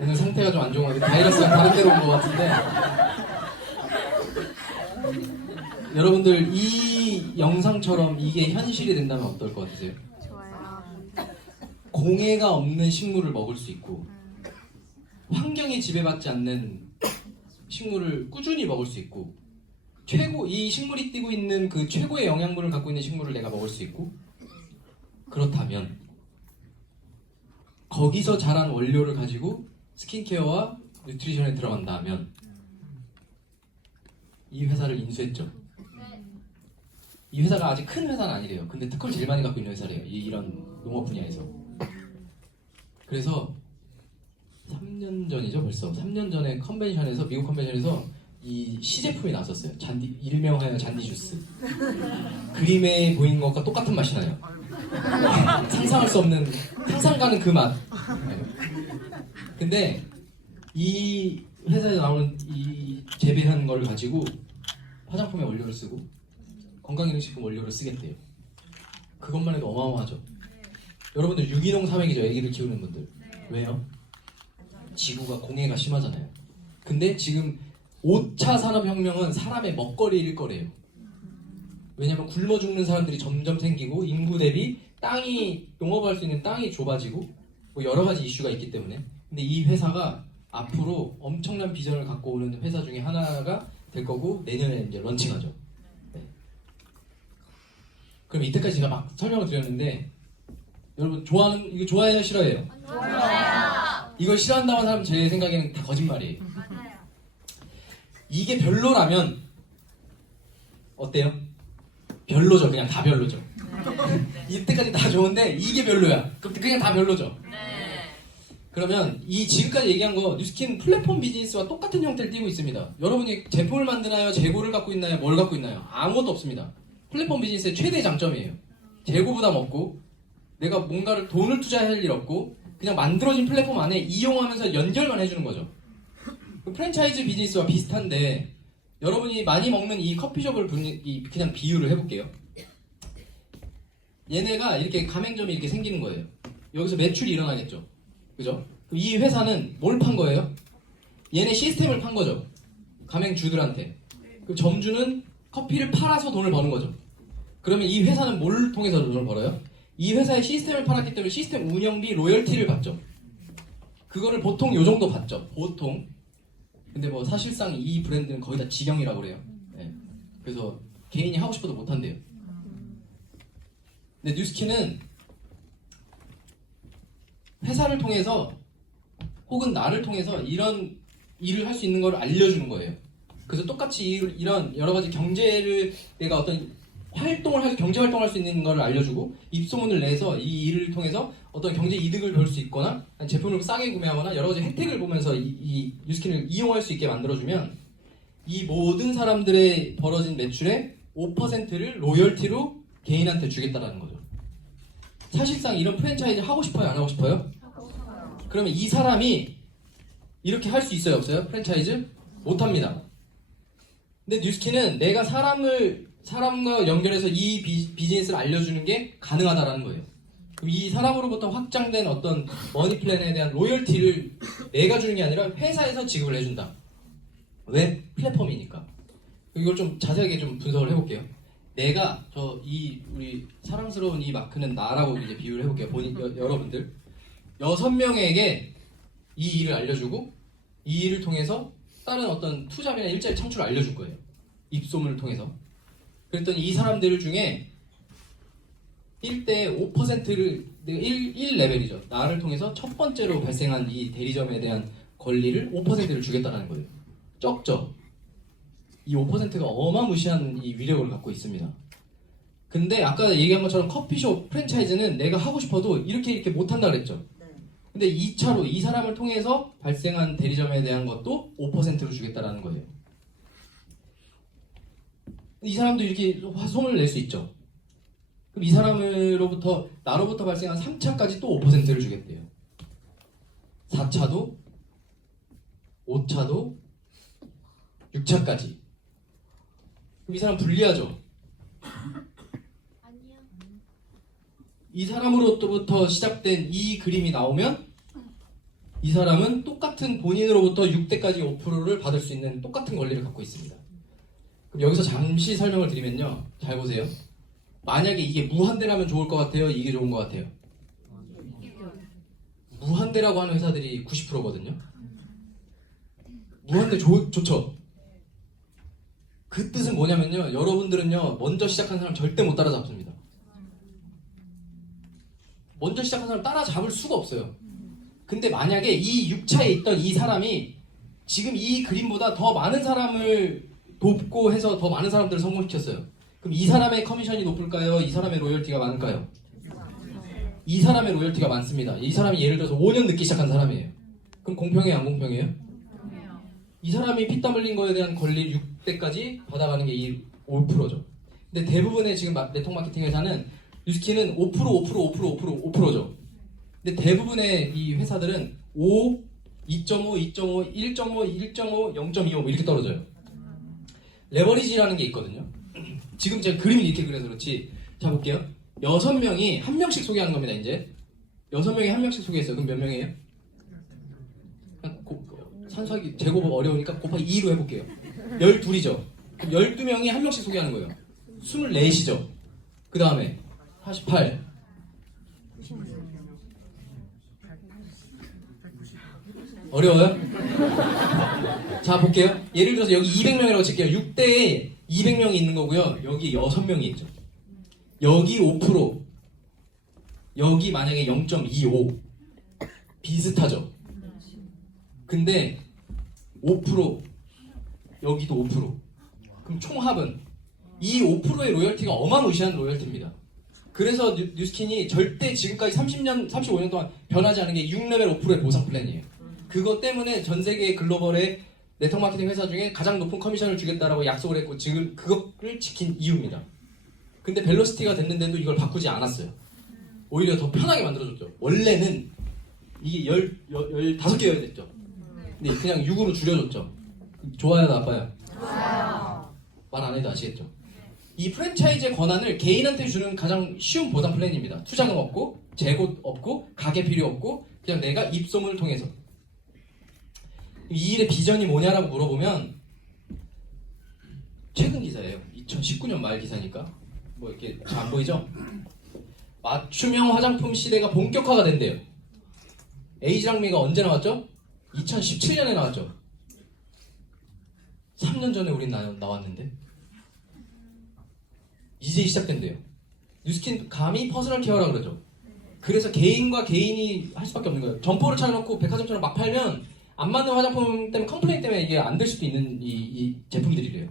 오늘 상태가 좀 안 좋은 것 같아요. 바이러스가 다른 데로 온 것 같은데 여러분들 이 영상처럼 이게 현실이 된다면 어떨 것 같으세요? 공해가 없는 식물을 먹을 수 있고 환경에 지배받지 않는 식물을 꾸준히 먹을 수 있고 이 식물이 띠고 있는 그 최고의 영양분을 갖고 있는 식물을 내가 먹을 수 있고 그렇다면 거기서 자란 원료를 가지고 스킨케어와 뉴트리션에 들어간다면 이 회사를 인수했죠. 이 회사가 아직 큰 회사는 아니래요. 근데 특허를 제일 많이 갖고 있는 회사래요. 이런 농업 분야에서. 그래서 3년 전이죠 벌써. 3년 전에 컨벤션에서 미국 컨벤션에서 이 시제품이 나왔었어요. 잔디, 일명하여 잔디 주스. 그림에 보이는 것과 똑같은 맛이 나요. 상상할 수 없는, 상상 가는 그 맛. 근데 이 회사에서 나오는 이 재배한 걸 가지고 화장품의 원료를 쓰고 건강기능식품 원료를 쓰겠대요. 그것만 해도 어마어마하죠. 여러분들 유기농 사회이죠. 애기를 키우는 분들. 왜요? 지구가 공해가 심하잖아요. 근데 지금 5차 산업혁명은 사람의 먹거리일 거래요. 왜냐면 굶어 죽는 사람들이 점점 생기고 인구 대비 땅이 농업할 수 있는 땅이 좁아지고 뭐 여러 가지 이슈가 있기 때문에. 근데 이 회사가 앞으로 엄청난 비전을 갖고 오는 회사 중에 하나가 될 거고 내년에 이제 런칭하죠. 네. 그럼 이때까지 제가 막 설명을 드렸는데 여러분 이거 좋아해요, 싫어해요? 좋아요. 이걸 싫어한다고 하는 사람 제 생각에는 다 거짓말이에요. 맞아요. 이게 별로라면 어때요? 별로죠. 그냥 다 별로죠. 이때까지 다 좋은데 이게 별로야. 그냥 다 별로죠. 그러면 이 지금까지 얘기한 거 뉴스킨 플랫폼 비즈니스와 똑같은 형태를 띠고 있습니다. 여러분이 제품을 만드나요? 재고를 갖고 있나요? 뭘 갖고 있나요? 아무것도 없습니다. 플랫폼 비즈니스의 최대 장점이에요. 재고 부담 없고 내가 뭔가를 돈을 투자할 일 없고 그냥 만들어진 플랫폼 안에 이용하면서 연결만 해주는 거죠. 프랜차이즈 비즈니스와 비슷한데 여러분이 많이 먹는 이 커피숍을 그냥 비유를 해볼게요. 얘네가 이렇게 가맹점이 이렇게 생기는 거예요. 여기서 매출이 일어나겠죠. 그죠? 이 회사는 뭘 판 거예요? 얘네 시스템을 판 거죠. 가맹주들한테. 그 점주는 커피를 팔아서 돈을 버는 거죠. 그러면 이 회사는 뭘 통해서 돈을 벌어요? 이 회사의 시스템을 팔았기 때문에 시스템 운영비 로열티를 받죠. 그거를 보통 요 정도 받죠. 보통. 근데 뭐 사실상 이 브랜드는 거의 다 직영이라고 그래요. 네. 그래서 개인이 하고 싶어도 못 한대요. 근데 뉴스킨은 회사를 통해서 혹은 나를 통해서 이런 일을 할 수 있는 걸 알려주는 거예요. 그래서 똑같이 이런 여러 가지 경제를 내가 어떤 경제 활동을 할 수 있는 걸 알려주고 입소문을 내서 이 일을 통해서 어떤 경제 이득을 볼 수 있거나 제품을 싸게 구매하거나 여러 가지 혜택을 보면서 이 뉴스킨을 이용할 수 있게 만들어주면 이 모든 사람들의 벌어진 매출의 5%를 로열티로 개인한테 주겠다라는 거죠. 사실상 이런 프랜차이즈 하고 싶어요? 안 하고 싶어요? 그러면 이 사람이 이렇게 할 수 있어요? 없어요? 프랜차이즈? 못합니다. 근데 뉴스킨은 내가 사람과 연결해서 이 비즈니스를 알려주는 게 가능하다라는 거예요. 그럼 이 사람으로부터 확장된 어떤 머니플랜에 대한 로열티를 내가 주는 게 아니라 회사에서 지급을 해준다. 왜? 플랫폼이니까. 이걸 좀 자세하게 좀 분석을 해볼게요. 내가 우리 사랑스러운 이 마크는 나라고 이제 비유를 해볼게요. 여러분들 6명에게 이 일을 알려주고 이 일을 통해서 다른 어떤 투자비나 일자리 창출을 알려줄 거예요. 입소문을 통해서. 그랬더니 이 사람들 중에 1대 5%를 1레벨이죠. 나를 통해서 첫 번째로 발생한 이 대리점에 대한 권리를 5%를 주겠다는 거예요. 적죠? 이 5%가 어마무시한 이 위력을 갖고 있습니다. 근데 아까 얘기한 것처럼 커피숍 프랜차이즈는 내가 하고 싶어도 이렇게 못한다 그랬죠. 근데 2차로 이 사람을 통해서 발생한 대리점에 대한 것도 5%로 주겠다라는 거예요. 이 사람도 이렇게 소문을 낼 수 있죠. 그럼 이 나로부터 발생한 3차까지 또 5%를 주겠대요. 4차도, 5차도, 6차까지. 그럼 이 사람 불리하죠? 아니요. 이 사람으로부터 시작된 이 그림이 나오면 이 사람은 똑같은 본인으로부터 6대까지 5%를 받을 수 있는 똑같은 권리를 갖고 있습니다. 그럼 여기서 잠시 설명을 드리면요. 잘 보세요. 만약에 이게 무한대라면 좋을 것 같아요? 이게 좋은 것 같아요? 무한대라고 하는 회사들이 90%거든요. 무한대 좋죠? 그 뜻은 뭐냐면요. 여러분들은요. 먼저 시작한 사람 절대 못 따라잡습니다. 먼저 시작한 사람 따라잡을 수가 없어요. 근데 만약에 이 6차에 있던 이 사람이 지금 이 그림보다 더 많은 사람을 돕고 해서 더 많은 사람들을 성공시켰어요. 그럼 이 사람의 커미션이 높을까요? 이 사람의 로열티가 많을까요? 이 사람의 로열티가 많습니다. 이 사람이 예를 들어서 5년 늦게 시작한 사람이에요. 그럼 공평해요? 안 공평해요? 이 사람이 피땀 흘린 거에 대한 권리 6대까지 받아가는 게 이 5%죠. 근데 대부분의 지금 네트워크 마케팅 회사는 뉴스킨은 5%죠. 근데 대부분의 이 회사들은 5, 2.5, 2.5, 1.5, 1.5, 0.25 이렇게 떨어져요. 레버리지라는 게 있거든요. 지금 제가 그림을 이렇게 그려서 그렇지. 자 볼게요. 6명이 한 명씩 소개하는 겁니다. 이제 6명이 한 명씩 소개했어요. 그럼 몇 명이에요? 산수하기 제곱 어려우니까 곱하기 2로 해볼게요. 12이죠. 그럼 12명이 한 명씩 소개하는 거예요. 24이죠. 그 다음에 48. 어려워요? 자 볼게요. 예를 들어서 여기 200명이라고 칠게요. 6대에 200명이 있는 거고요. 여기 6명이 있죠. 여기 5%, 여기 만약에 0.25 비슷하죠. 근데 5%, 여기도 5%. 그럼 총합은 이 5%의 로열티가 어마무시한 로열티입니다. 그래서 뉴스킨이 절대 지금까지 30년, 35년 동안 변하지 않은 게 6레벨 5%의 보상 플랜이에요. 그것 때문에 전 세계 글로벌의 네트워크 마케팅 회사 중에 가장 높은 커미션을 주겠다라고 약속을 했고 지금 그것을 지킨 이유입니다. 근데 벨로시티가 됐는데도 이걸 바꾸지 않았어요. 오히려 더 편하게 만들어줬죠. 원래는 이게 15개여야 됐죠. 근데 그냥 6으로 줄여줬죠. 좋아요, 나빠요? 좋아요. 말 안 해도 아시겠죠? 이 프랜차이즈의 권한을 개인한테 주는 가장 쉬운 보상 플랜입니다. 투자금 없고, 재고 없고, 가게 필요 없고, 그냥 내가 입소문을 통해서. 이 일의 비전이 뭐냐라고 물어보면 최근 기사예요. 2019년 말 기사니까 뭐 이렇게 잘 안 보이죠? 맞춤형 화장품 시대가 본격화가 된대요. 에이지랑미가 언제 나왔죠? 2017년에 나왔죠. 3년 전에 우린 나왔는데 이제 시작된대요. 뉴스킨 감히 퍼스널 케어라 그러죠. 그래서 개인과 개인이 할 수밖에 없는 거예요. 점포를 차려놓고 백화점처럼 막 팔면 안 맞는 화장품 때문에 컴플레인 때문에 이게 안 될 수도 있는 이 제품들이래요.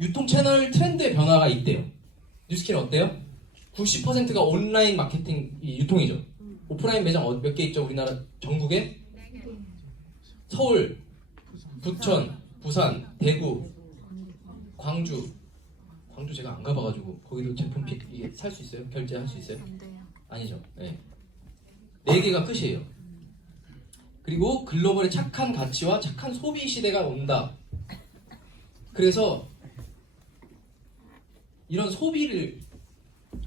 유통 채널 트렌드의 변화가 있대요. 뉴스킨 어때요? 90%가 온라인 마케팅 유통이죠. 오프라인 매장 몇 개 있죠? 우리나라 전국에? 서울, 부천, 부산, 대구, 광주 제가 안 가봐가지고 거기도 제품 이게 살 수 있어요? 결제할 수 있어요? 아니죠. 네. 4개가 끝이에요. 그리고 글로벌의 착한 가치와 착한 소비 시대가 온다. 그래서 이런 소비를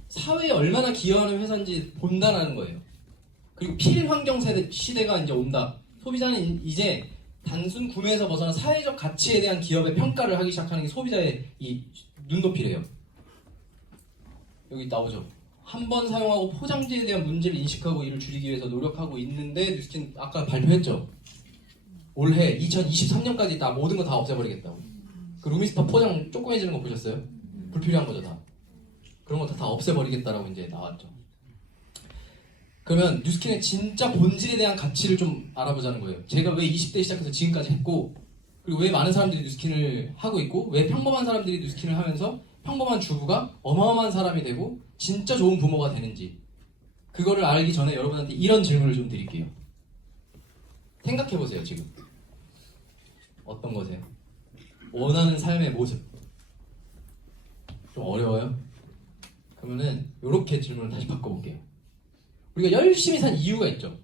사회에 얼마나 기여하는 회사인지 본다라는 거예요. 그리고 필환경 시대가 이제 온다. 소비자는 이제 단순 구매에서 벗어나 사회적 가치에 대한 기업의 평가를 하기 시작하는 게 소비자의 이 눈높이래요. 여기 나오죠. 한 번 사용하고 포장지에 대한 문제를 인식하고 이를 줄이기 위해서 노력하고 있는데 뉴스킨 아까 발표했죠. 올해 2023년까지 다 모든 거 다 없애버리겠다고. 그 루미스파 포장 조그매지는 거 보셨어요? 불필요한 거죠 다. 그런 거 다 없애버리겠다라고 이제 나왔죠. 그러면 뉴스킨의 진짜 본질에 대한 가치를 좀 알아보자는 거예요. 제가 왜 20대 시작해서 지금까지 했고 그리고 왜 많은 사람들이 뉴스킨을 하고 있고 왜 평범한 사람들이 뉴스킨을 하면서 평범한 주부가 어마어마한 사람이 되고 진짜 좋은 부모가 되는지 그거를 알기 전에 여러분한테 이런 질문을 좀 드릴게요. 생각해보세요. 지금 어떤 거세요? 원하는 삶의 모습. 좀 어려워요? 그러면은 이렇게 질문을 다시 바꿔볼게요. 우리가 열심히 산 이유가 있죠.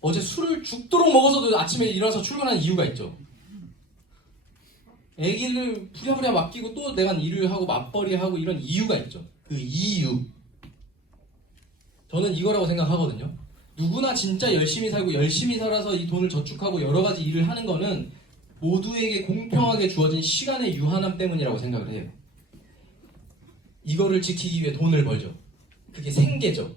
어제 술을 죽도록 먹어서도 아침에 일어나서 출근하는 이유가 있죠. 애기를 부랴부랴 맡기고 또 내가 일을 하고 맞벌이 하고 이런 이유가 있죠. 그 이유. 저는 이거라고 생각하거든요. 누구나 진짜 열심히 살고 열심히 살아서 이 돈을 저축하고 여러 가지 일을 하는 거는 모두에게 공평하게 주어진 시간의 유한함 때문이라고 생각을 해요. 이거를 지키기 위해 돈을 벌죠. 그게 생계죠.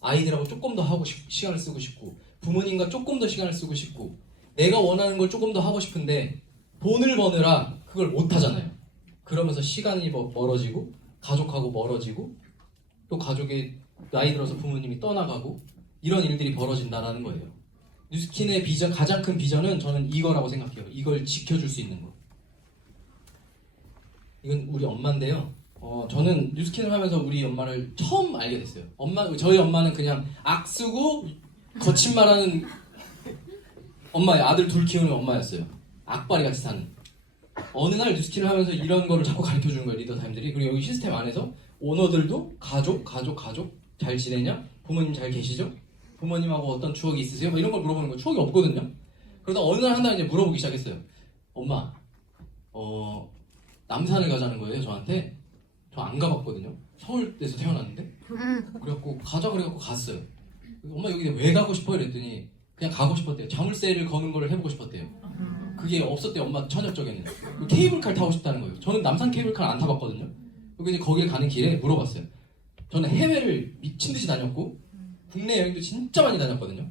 아이들하고 조금 더 하고 시간을 쓰고 싶고 부모님과 조금 더 시간을 쓰고 싶고 내가 원하는 걸 조금 더 하고 싶은데 돈을 버느라 그걸 못 하잖아요. 그러면서 시간이 멀어지고 가족하고 멀어지고 또 가족이 나이 들어서 부모님이 떠나가고 이런 일들이 벌어진다라는 거예요. 뉴스킨의 비전, 가장 큰 비전은 저는 이거라고 생각해요. 이걸 지켜줄 수 있는 거. 이건 우리 엄마인데요. 저는 뉴스킨을 하면서 우리 엄마를 처음 알게 됐어요. 저희 엄마는 그냥 악쓰고 거친 말하는 엄마예요. 아들 둘 키우는 엄마였어요. 악바리 같이 사는. 어느 날 뉴스킨을 하면서 이런 거를 자꾸 가르쳐주는 거예요. 리더타임들이. 그리고 여기 시스템 안에서 오너들도 가족 잘 지내냐? 부모님 잘 계시죠? 부모님하고 어떤 추억이 있으세요? 뭐 이런 걸 물어보는 거 추억이 없거든요. 그러다 어느 날 하나 이제 물어보기 시작했어요. 엄마, 남산을 가자는 거예요 저한테. 저 안 가봤거든요. 서울에서 태어났는데. 그래갖고 가자 그래갖고 갔어요. 엄마 여기 왜 가고 싶어요? 이랬더니 그냥 가고 싶었대요. 자물쇠를 거는 걸 해보고 싶었대요. 그게 없었대요. 엄마 처녀적에는. 케이블카를 타고 싶다는 거예요. 저는 남산 케이블카를 안 타봤거든요. 그래서 거길 가는 길에 물어봤어요. 저는 해외를 미친 듯이 다녔고 국내 여행도 진짜 많이 다녔거든요.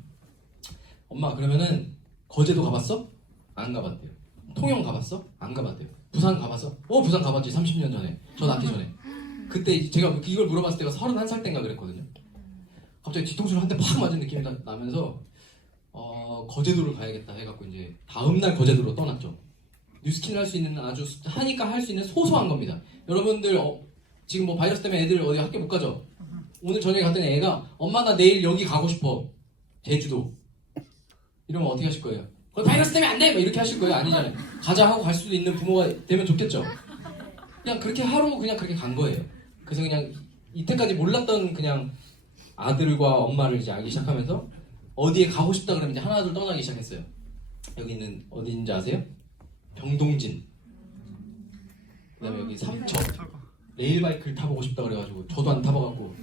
엄마 그러면은 거제도 가봤어? 안 가봤대요. 통영 가봤어? 안 가봤대요. 부산 가봤어? 부산 가봤지. 30년 전에. 저 낳기 전에. 그때 제가 이걸 물어봤을 때가 31살 때인가 그랬거든요. 갑자기 뒤통수를 한 대 팍 맞은 느낌이 나면서 거제도를 가야겠다 해갖고 이제 다음날 거제도로 떠났죠. 뉴스킨을 할 수 있는 아주 하니까 할 수 있는 소소한 겁니다. 여러분들 지금 뭐 바이러스 때문에 애들 어디 학교 못 가죠? 오늘 저녁에 갔더니 애가 엄마 나 내일 여기 가고 싶어. 제주도. 이러면 어떻게 하실 거예요? 바이러스 때문에 안 돼! 막 이렇게 하실 거예요? 아니잖아요. 가자 하고 갈 수도 있는 부모가 되면 좋겠죠? 그냥 그렇게 하루 그냥 그렇게 간 거예요. 그래서 그냥 이때까지 몰랐던 그냥 아들과 엄마를 이제 알기 시작하면서 어디에 가고 싶다 그러면 이제 하나둘 떠나기 시작했어요. 여기는 어디인지 아세요? 병동진. 그 다음에 여기 삼척. 레일바이크를 타보고 싶다 그래가지고 저도 안 타봐갖고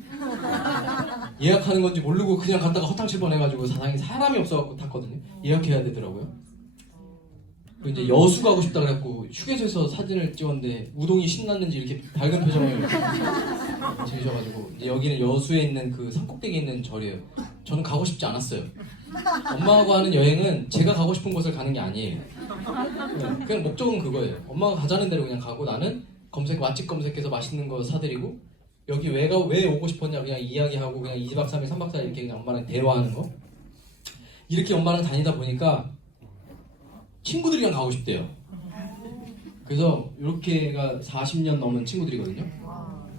예약하는 건지 모르고 그냥 갔다가 허탕칠 뻔해가지고 사람이 없어갖고 탔거든요. 예약해야 되더라고요. 그리고 이제 여수 가고 싶다 그래갖고 휴게소에서 사진을 찍었는데 우동이 신났는지 이렇게 밝은 표정을 지으셔가지고 이제 여기는 여수에 있는 그 산꼭대기에 있는 절이에요. 저는 가고 싶지 않았어요. 엄마하고 하는 여행은 제가 가고 싶은 곳을 가는 게 아니에요. 그냥 목적은 그거예요. 엄마가 가자는 대로 그냥 가고 나는 맛집 검색해서 맛있는 거 사드리고 여기 왜 오고 싶었냐 그냥 이야기하고 그냥 2박 3일 3박 4일 이렇게 그냥 엄마랑 대화하는 거. 이렇게 엄마랑 다니다 보니까 친구들이랑 가고 싶대요. 그래서 이렇게가 40년 넘은 친구들이거든요.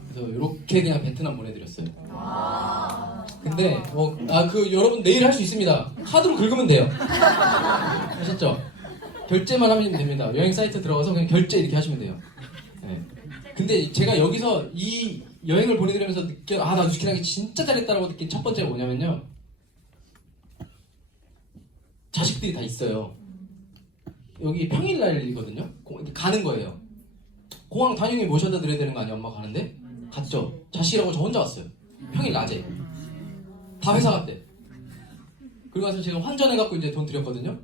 그래서 이렇게 그냥 베트남 보내드렸어요. 근데 여러분 내일 할 수 있습니다. 카드로 긁으면 돼요. 아셨죠? 결제만 하면 됩니다. 여행 사이트 들어가서 그냥 결제 이렇게 하시면 돼요. 네. 근데 제가 여기서 이 여행을 보내드리면서 나 뉴스키랑이 진짜 잘했다라고 느낀 첫 번째가 뭐냐면요. 자식들이 다 있어요. 여기 평일날이거든요. 가는 거예요. 공항 당연히 모셔다 드려야 되는 거 아니에요? 엄마 가는데? 갔죠. 자식이라고 저 혼자 왔어요. 평일 낮에. 다 회사 갔대. 그리고 나서 제가 환전해갖고 이제 돈 드렸거든요.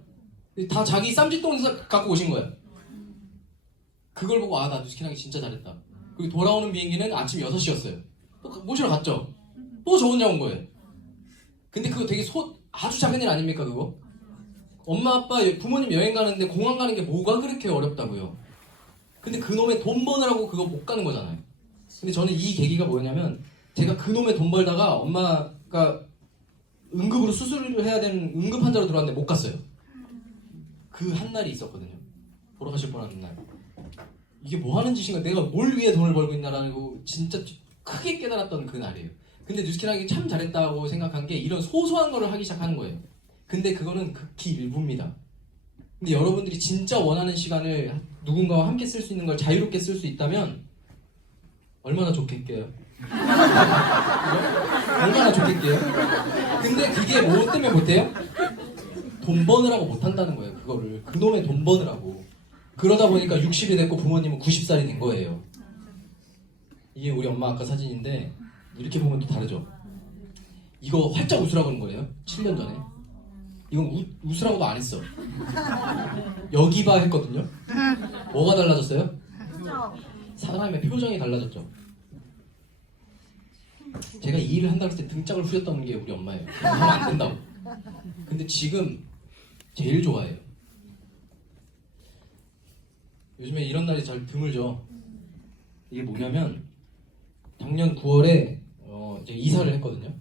다 자기 쌈짓돈 갖고 오신 거예요. 그걸 보고 나 뉴스키랑이 진짜 잘했다. 그리고 돌아오는 비행기는 아침 6시였어요. 또 모시러 갔죠. 또 저 혼자 온 거예요. 근데 그거 되게 아주 작은 일 아닙니까 그거? 엄마 아빠 부모님 여행 가는데 공항 가는 게 뭐가 그렇게 어렵다고요. 근데 그놈의 돈 버느라고 그거 못 가는 거잖아요. 근데 저는 이 계기가 뭐냐면 제가 그놈의 돈 벌다가 엄마가 응급으로 수술을 해야 되는 응급 환자로 들어왔는데 못 갔어요. 그 한 날이 있었거든요. 돌아가실 뻔하는 날. 이게 뭐 하는 짓인가, 내가 뭘 위해 돈을 벌고 있나라고 진짜 크게 깨달았던 그 날이에요. 근데 뉴스키랑이 참 잘했다고 생각한 게 이런 소소한 거를 하기 시작하는 거예요. 근데 그거는 극히 일부입니다. 근데 여러분들이 진짜 원하는 시간을 누군가와 함께 쓸 수 있는 걸 자유롭게 쓸 수 있다면 얼마나 좋겠게요? 얼마나 좋겠게요? 근데 그게 뭐 때문에 못해요? 돈 버느라고 못한다는 거예요. 그거를 그놈의 돈 버느라고. 그러다 보니까 60이 됐고 부모님은 90살이 된 거예요. 이게 우리 엄마 아까 사진인데 이렇게 보면 또 다르죠. 이거 활짝 웃으라고 그런 거예요. 7년 전에. 이건 웃으라고도 안 했어. 여기 봐 했거든요. 뭐가 달라졌어요? 사람의 표정이 달라졌죠. 제가 이 일을 한다고 했을 때 등짝을 후렸던 게 우리 엄마예요. 하면 안 된다고. 근데 지금 제일 좋아해요. 요즘에 이런 날이 잘 드물죠. 이게 뭐냐면 작년 9월에 이제 이사를 했거든요.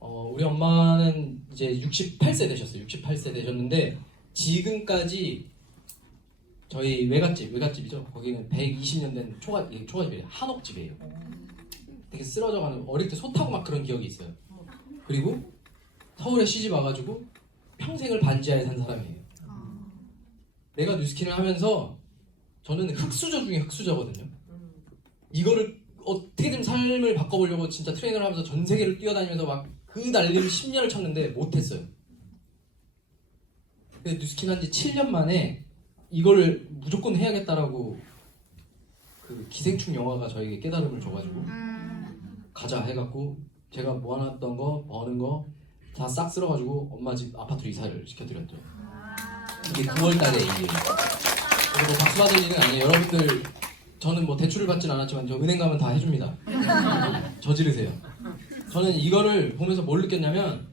우리 엄마는 이제 68세 되셨어요. 68세 되셨는데 지금까지 저희 외갓집이죠. 거기는 120년 된 초가집이에요. 한옥집이에요. 되게 쓰러져가는, 어릴 때 소 타고 막 그런 기억이 있어요. 그리고 서울에 시집 와가지고 평생을 반지하에 산 사람이에요. 내가 뉴스킨을 하면서 저는 흑수저 중에 흑수저거든요. 이거를 어떻게든 삶을 바꿔보려고 진짜 트레이너를 하면서 전 세계를 뛰어다니면서 막 그 날림 10년을 쳤는데 못했어요. 근데 뉴스킨 한지 7년 만에 이거를 무조건 해야겠다라고 그 기생충 영화가 저에게 깨달음을 줘가지고 가자 해갖고 제가 모아놨던 거 버는 거 다 싹 쓸어가지고 엄마 집 아파트로 이사를 시켜드렸죠. 이게 9월달에 일이에요. 그리고 박수 받을 일은 아니에요. 여러분들 저는 뭐 대출을 받진 않았지만 저 은행 가면 다 해줍니다. 저지르세요. 저는 이거를 보면서 뭘 느꼈냐면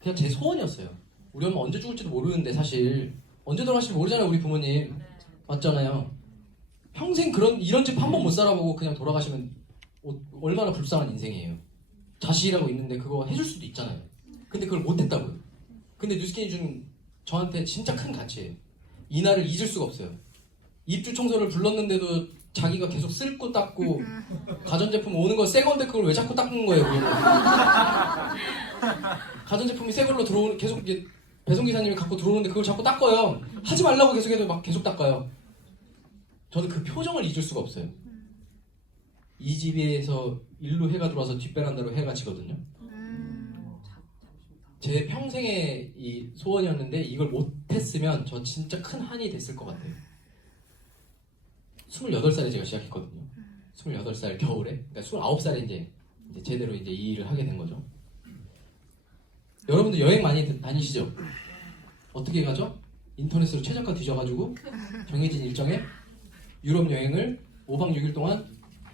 그냥 제 소원이었어요. 우리 엄마 언제 죽을지도 모르는데 사실 언제 돌아가실지 모르잖아요. 우리 부모님 맞잖아요. 평생 이런 집 한 번 못 살아보고 그냥 돌아가시면 얼마나 불쌍한 인생이에요. 자식이라고 있는데 그거 해줄 수도 있잖아요. 근데 그걸 못했다고요. 근데 뉴스킨이 준 저한테 진짜 큰 가치예요. 이 날을 잊을 수가 없어요. 입주 청소를 불렀는데도 자기가 계속 쓸고 닦고 가전제품 오는 거 새 건데 그걸 왜 자꾸 닦는 거예요? 가전제품이 새 걸로 들어오는 계속 이제 배송기사님이 갖고 들어오는데 그걸 자꾸 닦아요. 하지 말라고 계속해도 막 계속 닦아요. 저는 그 표정을 잊을 수가 없어요. 이 집에서 일로 해가 들어와서 뒷베란다로 해가 지거든요. 제 평생의 이 소원이었는데 이걸 못했으면 저 진짜 큰 한이 됐을 것 같아요. 28살에 제가 시작했거든요. 28살 겨울에. 그러니까 29살에 이제 제대로 이제 이 일을 하게 된 거죠. 여러분들 여행 많이 다니시죠? 어떻게 가죠? 인터넷으로 최저가 뒤져가지고 정해진 일정에 유럽 여행을 5박 6일 동안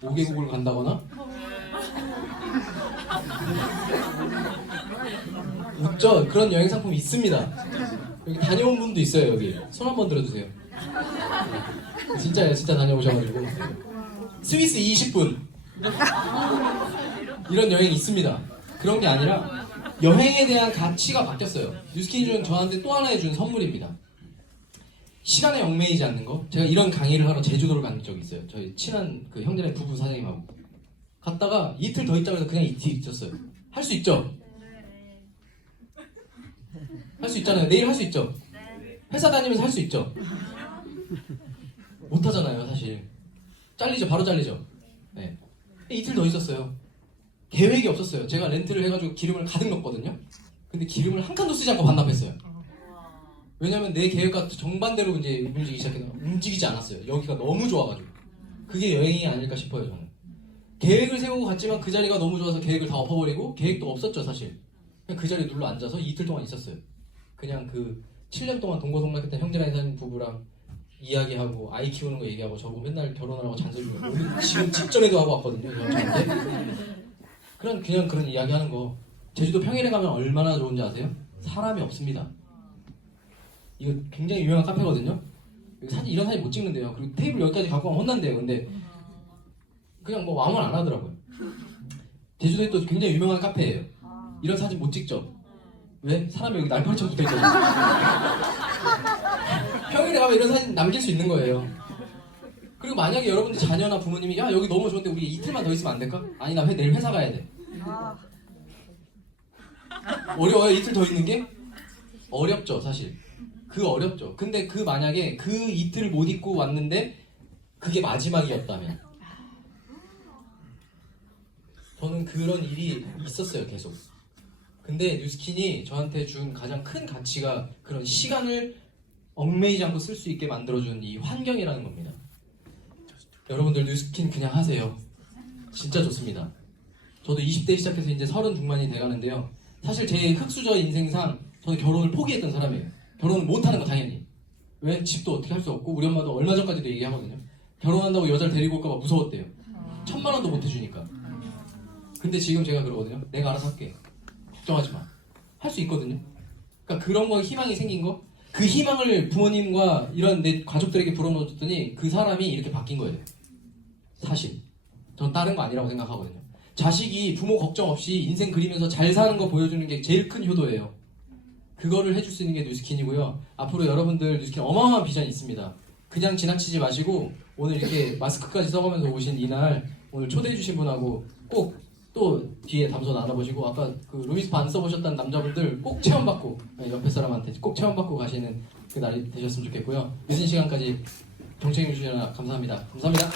5개국을 간다거나 웃죠? 그런 여행 상품이 있습니다. 여기 다녀온 분도 있어요. 여기 손 한번 들어주세요. 진짜예요. 진짜 다녀오셔가지고 스위스 20분 이런 여행이 있습니다. 그런 게 아니라 여행에 대한 가치가 바뀌었어요. 뉴스킨 준 저한테 또 하나의 준 선물입니다. 시간에 얽매이지 않는 거. 제가 이런 강의를 하러 제주도를 간 적이 있어요. 저희 친한 그 형제네 부부 사장님하고 갔다가 이틀 더 있자고 해서 그냥 이틀 있었어요. 할 수 있죠? 할 수 있잖아요. 내일 할 수 있죠? 회사 다니면서 할 수 있죠? 못 하잖아요, 사실. 잘리죠, 바로 잘리죠. 네. 이틀 더 있었어요. 계획이 없었어요. 제가 렌트를 해가지고 기름을 가득 넣었거든요. 근데 기름을 한 칸도 쓰지 않고 반납했어요. 왜냐면 내 계획과 정반대로 이제 움직이기 시작해서 움직이지 않았어요. 여기가 너무 좋아가지고. 그게 여행이 아닐까 싶어요, 저는. 계획을 세우고 갔지만 그 자리가 너무 좋아서 계획을 다 엎어버리고 계획도 없었죠, 사실. 그냥 그 자리에 눌러 앉아서 이틀 동안 있었어요. 그냥 그 7년 동안 동거동락했던 형제랑 사는 부부랑 이야기하고 아이 키우는 거 얘기하고 저보고 맨날 결혼하라고 잔소리를 하고 지금 직전에도 하고 왔거든요, 저한테. 그냥 그런 이야기 하는 거. 제주도 평일에 가면 얼마나 좋은지 아세요? 사람이 없습니다. 이거 굉장히 유명한 카페거든요. 여기 사진 이런 사진 못 찍는데요. 그리고 테이블 여기까지 갖고 가면 혼난대요. 근데 그냥 뭐 아무나 안 하더라고요. 제주도에 또 굉장히 유명한 카페예요. 이런 사진 못 찍죠. 왜? 사람이 여기 날파리처럼 붙어있거든요. 평일에 가면 이런 사진 남길 수 있는 거예요. 그리고 만약에 여러분들 자녀나 부모님이 야 여기 너무 좋은데 우리 이틀만 더 있으면 안 될까? 아니 나 내일 회사 가야 돼. 어려워요? 이틀 더 있는 게? 어렵죠, 사실. 어렵죠. 근데 만약에 그 이틀을 못 있고 왔는데 그게 마지막이었다면 저는 그런 일이 있었어요, 계속. 근데 뉴스킨이 저한테 준 가장 큰 가치가 그런 시간을 얽매이지 않고 쓸 수 있게 만들어준 이 환경이라는 겁니다. 여러분들 뉴스킨 그냥 하세요. 진짜 좋습니다. 저도 20대 시작해서 이제 30 중반이 돼가는데요. 사실 제 흙수저 인생상 저는 결혼을 포기했던 사람이에요. 결혼을 못하는 거 당연히. 왜? 집도 어떻게 할 수 없고 우리 엄마도 얼마 전까지도 얘기하거든요. 결혼한다고 여자를 데리고 올까 봐 무서웠대요. 1000만 원도 못 해주니까. 근데 지금 제가 그러거든요. 내가 알아서 할게. 걱정하지 마. 할 수 있거든요. 그러니까 그런 거 희망이 생긴 거. 그 희망을 부모님과 이런 내 가족들에게 불어넣어줬더니 그 사람이 이렇게 바뀐 거예요. 사실. 전 다른 거 아니라고 생각하거든요. 자식이 부모 걱정 없이 인생 그리면서 잘 사는 거 보여주는 게 제일 큰 효도예요. 그거를 해줄 수 있는 게 뉴스킨이고요. 앞으로 여러분들 뉴스킨 어마어마한 비전이 있습니다. 그냥 지나치지 마시고 오늘 이렇게 마스크까지 써가면서 오신 이날 오늘 초대해주신 분하고 꼭 또 뒤에 담소 나눠보시고 아까 그 루이스 반 써보셨다는 남자분들 꼭 체험받고 옆에 사람한테 꼭 체험받고 가시는 그 날이 되셨으면 좋겠고요. 늦은 시간까지 경청해 주셔서 감사합니다. 감사합니다.